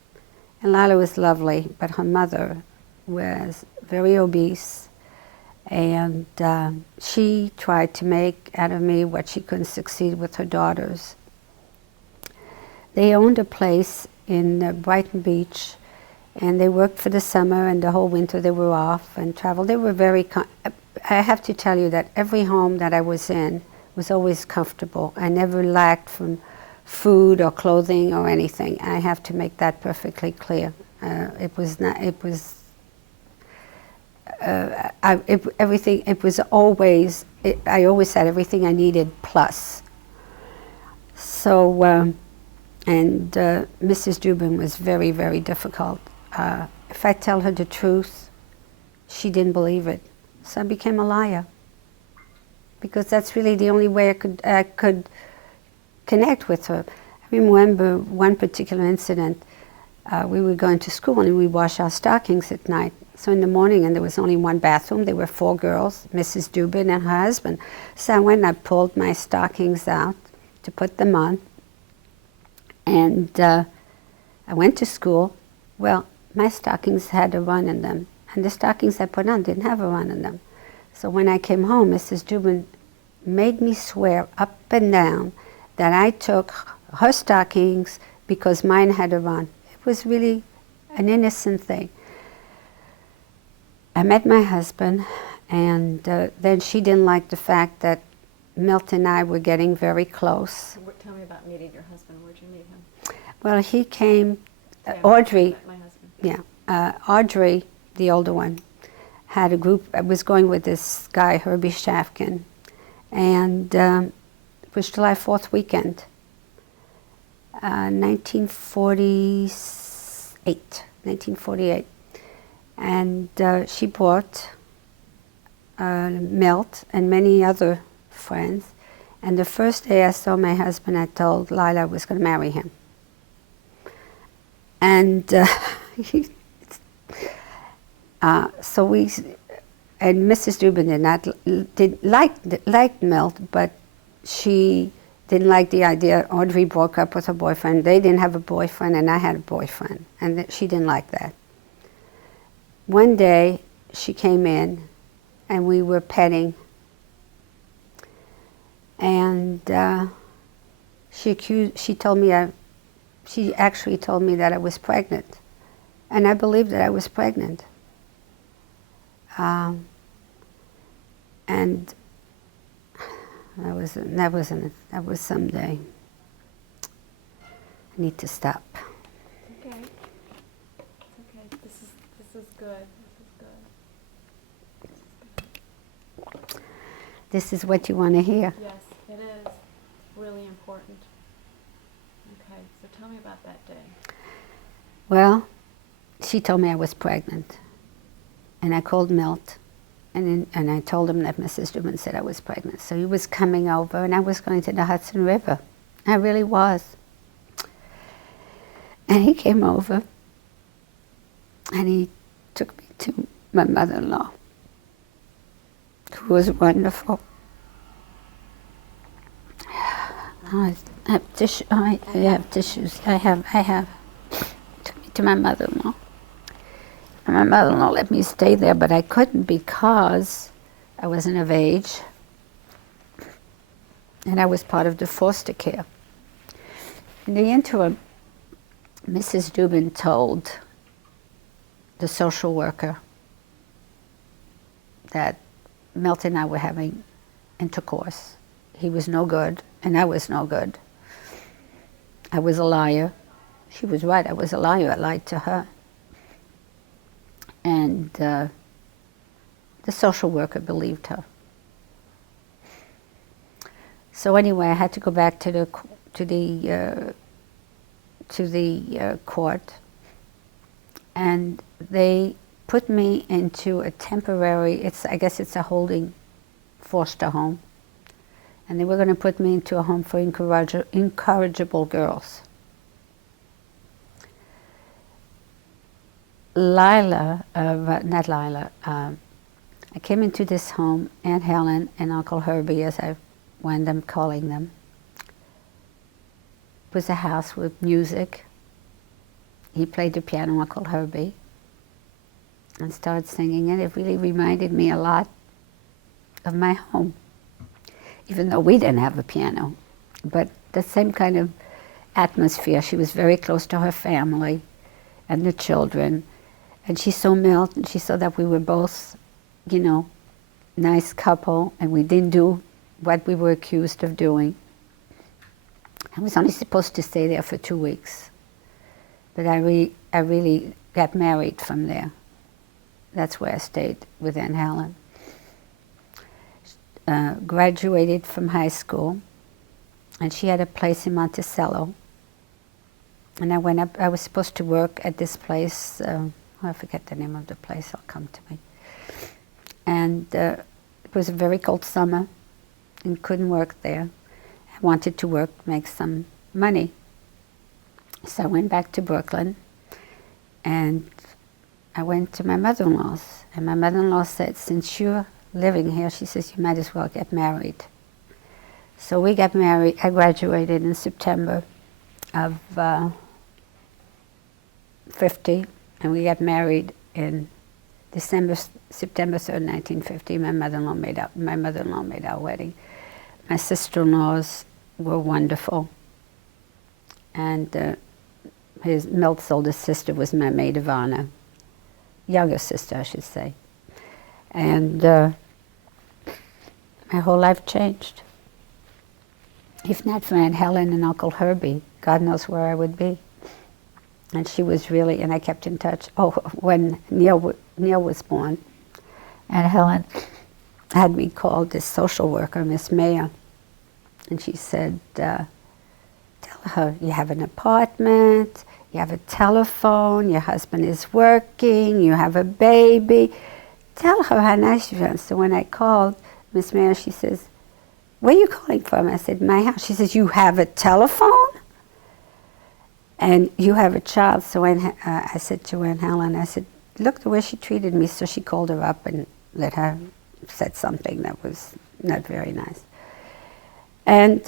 And Lila was lovely, but her mother was very obese, and she tried to make out of me what she couldn't succeed with her daughters. They owned a place in Brighton Beach, and they worked for the summer, and the whole winter they were off and traveled. They were very, I have to tell you that every home that I was in was always comfortable. I never lacked from food or clothing or anything. I have to make that perfectly clear. Everything, it was always, I always had everything I needed plus. So, and Mrs. Dubin was very, very difficult. If I tell her the truth, she didn't believe it. So I became a liar. Because that's really the only way I could connect with her. I remember one particular incident. We were going to school and we washed our stockings at night. So in the morning, and there was only one bathroom, there were 4 girls, Mrs. Dubin and her husband. So I went and I pulled my stockings out to put them on. And I went to school. Well, my stockings had a run in them. And the stockings I put on didn't have a run in them. So when I came home, Mrs. Dubin made me swear up and down that I took her stockings because mine had a run. It was really an innocent thing. I met my husband, and then she didn't like the fact that Milt and I were getting very close. Tell me about meeting your husband. Where'd you meet him? Well, he came, Audrey. My husband. Yeah, Audrey, the older one, had a group. I was going with this guy, Herbie Shafkin, and it was July 4th weekend, 1948. And she brought Milt and many other friends. And the first day I saw my husband, I told Lila I was going to marry him. And so and Mrs. Dubin liked Milt, but she didn't like the idea. Audrey broke up with her boyfriend. They didn't have a boyfriend, and I had a boyfriend, and she didn't like that. One day, she came in, and we were petting, and she actually told me that I was pregnant, and I believed that I was pregnant. And that was someday. I need to stop. Okay. It's okay. This is good. This is what you want to hear. Yes, it is. Really important. Okay, so tell me about that day. Well, she told me I was pregnant. And I called Milt, and I told him that Mrs. Dubin said I was pregnant. So he was coming over, and I was going to the Hudson River. I really was. And he came over, and he took me to my mother-in-law, who was wonderful. I have tissues. I have. Took me to my mother-in-law. And my mother-in-law let me stay there, but I couldn't because I wasn't of age, and I was part of the foster care. In the interim, Mrs. Dubin told the social worker that Milt and I were having intercourse. He was no good, and I was no good. I was a liar. She was right, I was a liar. I lied to her. And the social worker believed her. So anyway, I had to go back to the court, and they put me into a temporary. I guess it's a holding foster home, and they were going to put me into a home for incorrigible girls. I came into this home, Aunt Helen and Uncle Herbie, as I wound up calling them. It was a house with music. He played the piano, Uncle Herbie, and started singing, and it really reminded me a lot of my home, even though we didn't have a piano. But the same kind of atmosphere. She was very close to her family and the children. And she saw Milt, and she saw that we were both, nice couple, and we didn't do what we were accused of doing. I was only supposed to stay there for 2 weeks, but I really got married from there. That's where I stayed with Aunt Helen. Graduated from high school, and she had a place in Monticello. And I went up. I was supposed to work at this place. I forget the name of the place, it'll come to me. And it was a very cold summer and couldn't work there. I wanted to work, make some money. So I went back to Brooklyn, and I went to my mother-in-law's. And my mother-in-law said, since you're living here, she says, you might as well get married. So we got married. I graduated in September of 50. And we got married in September 3rd, 1950. My mother-in-law made our wedding. My sister-in-laws were wonderful, and Milt's oldest sister was my maid of honor, younger sister, I should say. And my whole life changed. If not for Aunt Helen and Uncle Herbie, God knows where I would be. And she was really, and I kept in touch. Oh, when Neil was born, Aunt Helen had me call this social worker, Miss Mayer, and she said, tell her you have an apartment, you have a telephone, your husband is working, you have a baby. Tell her how nice you are. So when I called Miss Mayer, she says, where are you calling from? I said, my house. She says, you have a telephone? And you have a child. So I said to Aunt Helen, I said, look the way she treated me. So she called her up, and let her said something that was not very nice. And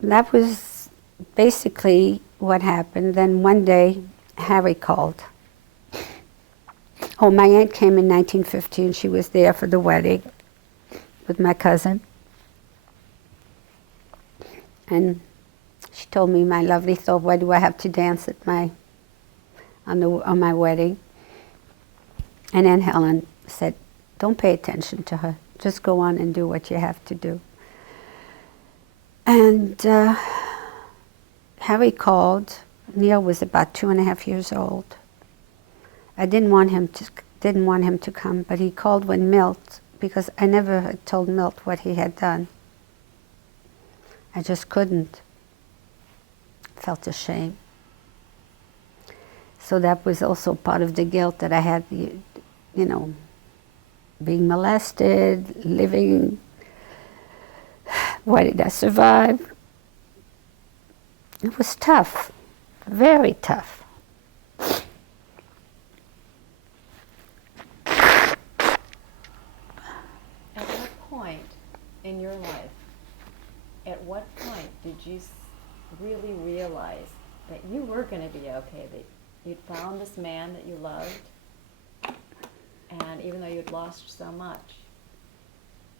that was basically what happened. Then one day, Harry called. Oh, my aunt came in 1950, and she was there for the wedding with my cousin. And she told me, my lovely thought, why do I have to dance at on my wedding? And Aunt Helen said, don't pay attention to her. Just go on and do what you have to do. And Harry called. Neil was about 2.5 years old. I didn't want him to come, but he called when Milt, because I never had told Milt what he had done. I just couldn't. Felt ashamed. So that was also part of the guilt that I had, being molested, living. Why did I survive? It was tough, very tough. At what point in your life, at what point did you really realize that you were going to be okay, that you'd found this man that you loved, and even though you'd lost so much,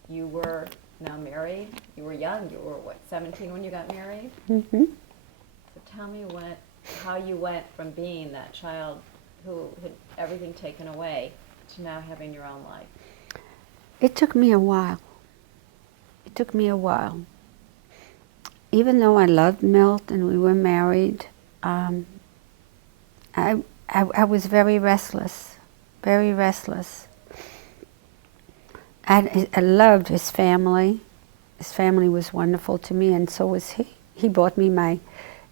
you were now married, you were young, you were, 17 when you got married? Mm-hmm. So tell me how you went from being that child who had everything taken away to now having your own life. It took me a while. It took me a while. Even though I loved Milt and we were married, I was very restless, very restless. I loved his family. His family was wonderful to me, and so was he. He bought me my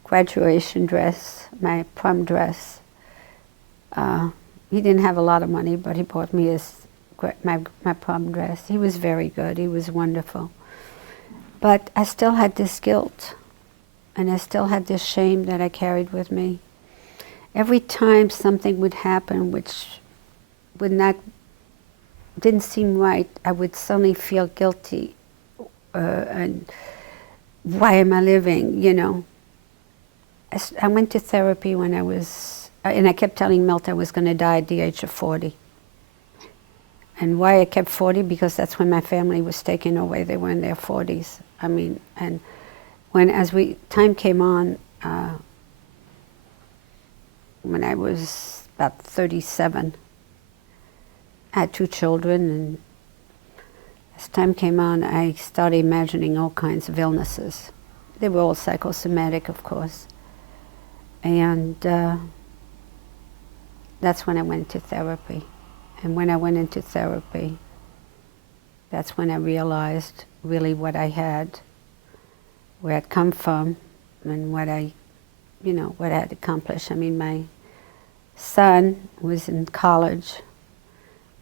graduation dress, my prom dress. He didn't have a lot of money, but he bought me my prom dress. He was very good. He was wonderful. But I still had this guilt, and I still had this shame that I carried with me. Every time something would happen which didn't seem right, I would suddenly feel guilty. And why am I living, I went to therapy when I was, and I kept telling Milt I was going to die at the age of 40. And why I kept 40? Because that's when my family was taken away. They were in their 40s. And time came on, when I was about 37, I had 2 children, and as time came on, I started imagining all kinds of illnesses. They were all psychosomatic, of course. And that's when I went to therapy. And when I went into therapy, that's when I realized really what I had, where I'd come from, and what I had accomplished. My son was in college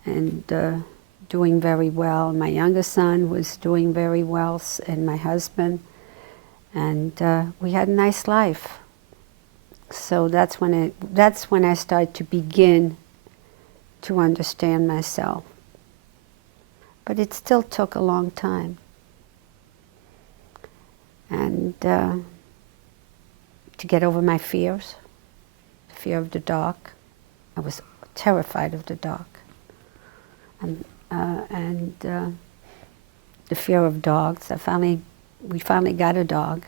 and doing very well. My youngest son was doing very well, and my husband. And we had a nice life. So that's when I started to begin to understand myself. But it still took a long time. And to get over my fears, the fear of the dark. I was terrified of the dark. And the fear of dogs. We finally got a dog,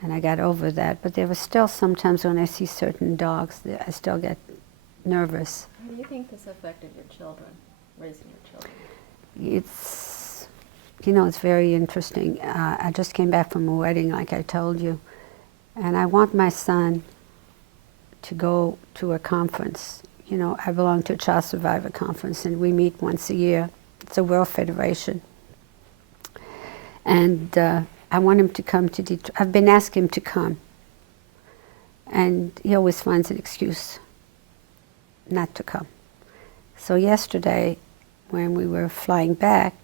and I got over that. But there was still sometimes when I see certain dogs, I still get nervous. How do you think this affected your children, raising your children? It's very interesting. I just came back from a wedding, like I told you, and I want my son to go to a conference. I belong to a child survivor conference, and we meet once a year. It's a World Federation. And I want him to come to Detroit. I've been asking him to come. And he always finds an excuse not to come. So yesterday, when we were flying back,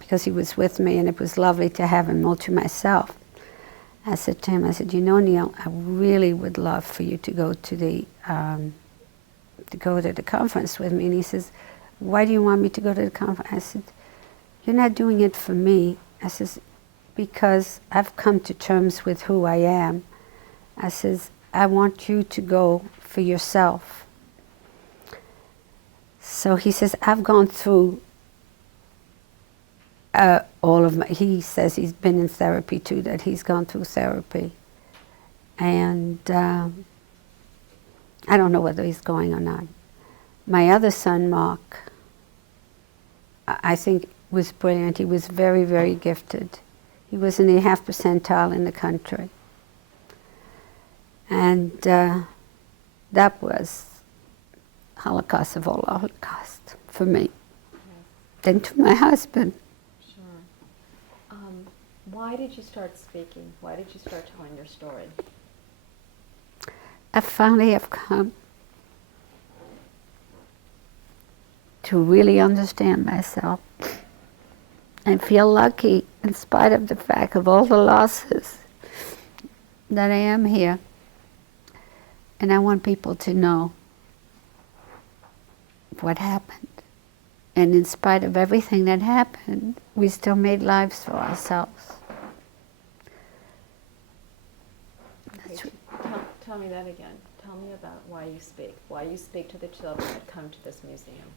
because he was with me and it was lovely to have him all to myself, I said to him, Neil, I really would love for you to go to the conference with me. And he says, why do you want me to go to the conference? I said, you're not doing it for me. I says, because I've come to terms with who I am. I says, I want you to go for yourself. So he says, I've gone through all of my, he says he's been in therapy too, that he's gone through therapy. And I don't know whether he's going or not. My other son, Mark, I think was brilliant. He was very, very gifted. He was in the half percentile in the country. And that was Holocaust of all Holocaust for me. Yes. Then to my husband. Sure. Why did you start speaking? Why did you start telling your story? I finally have come to really understand myself and feel lucky in spite of the fact of all the losses that I am here. And I want people to know what happened. And in spite of everything that happened, we still made lives for ourselves. That's Tell me that again. Tell me about why you speak. Why you speak to the children that come to this museum.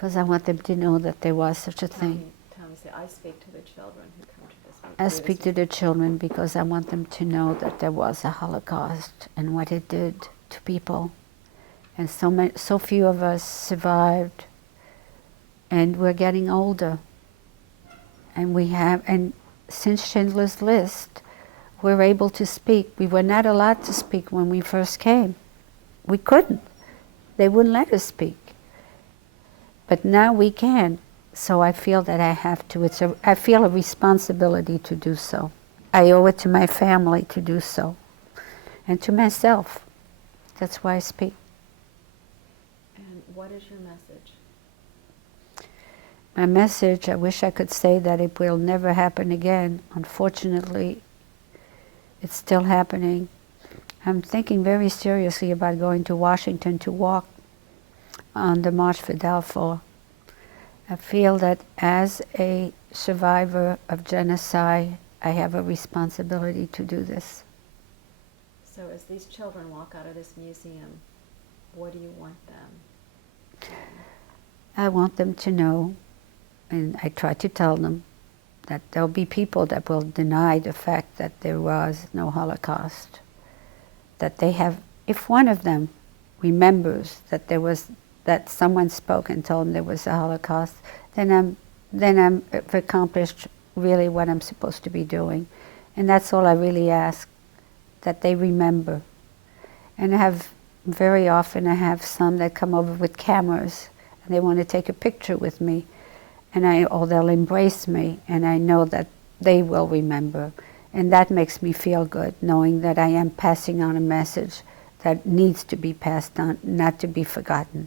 because I want them to know that there was such a thing. Tell me, say, I speak to the children who come to this museum. I speak to the children because I want them to know that there was a Holocaust and what it did to people. And so few of us survived. And we're getting older. And since Schindler's List, we're able to speak. We were not allowed to speak when we first came. We couldn't. They wouldn't let us speak. But now we can. So I feel that I have to. I feel a responsibility to do so. I owe it to my family to do so. And to myself. That's why I speak. And what is your message? My message, I wish I could say that it will never happen again. Unfortunately, it's still happening. I'm thinking very seriously about going to Washington to walk on the March for Balfour. I feel that as a survivor of genocide, I have a responsibility to do this. So as these children walk out of this museum, what do you want them? I want them to know, and I try to tell them, that there'll be people that will deny the fact that there was no Holocaust. That they have, if one of them remembers that someone spoke and told them there was a Holocaust, then I've accomplished really what I'm supposed to be doing. And that's all I really ask, that they remember. And very often I have some that come over with cameras and they want to take a picture with me, or they'll embrace me, and I know that they will remember. And that makes me feel good, knowing that I am passing on a message that needs to be passed on, not to be forgotten.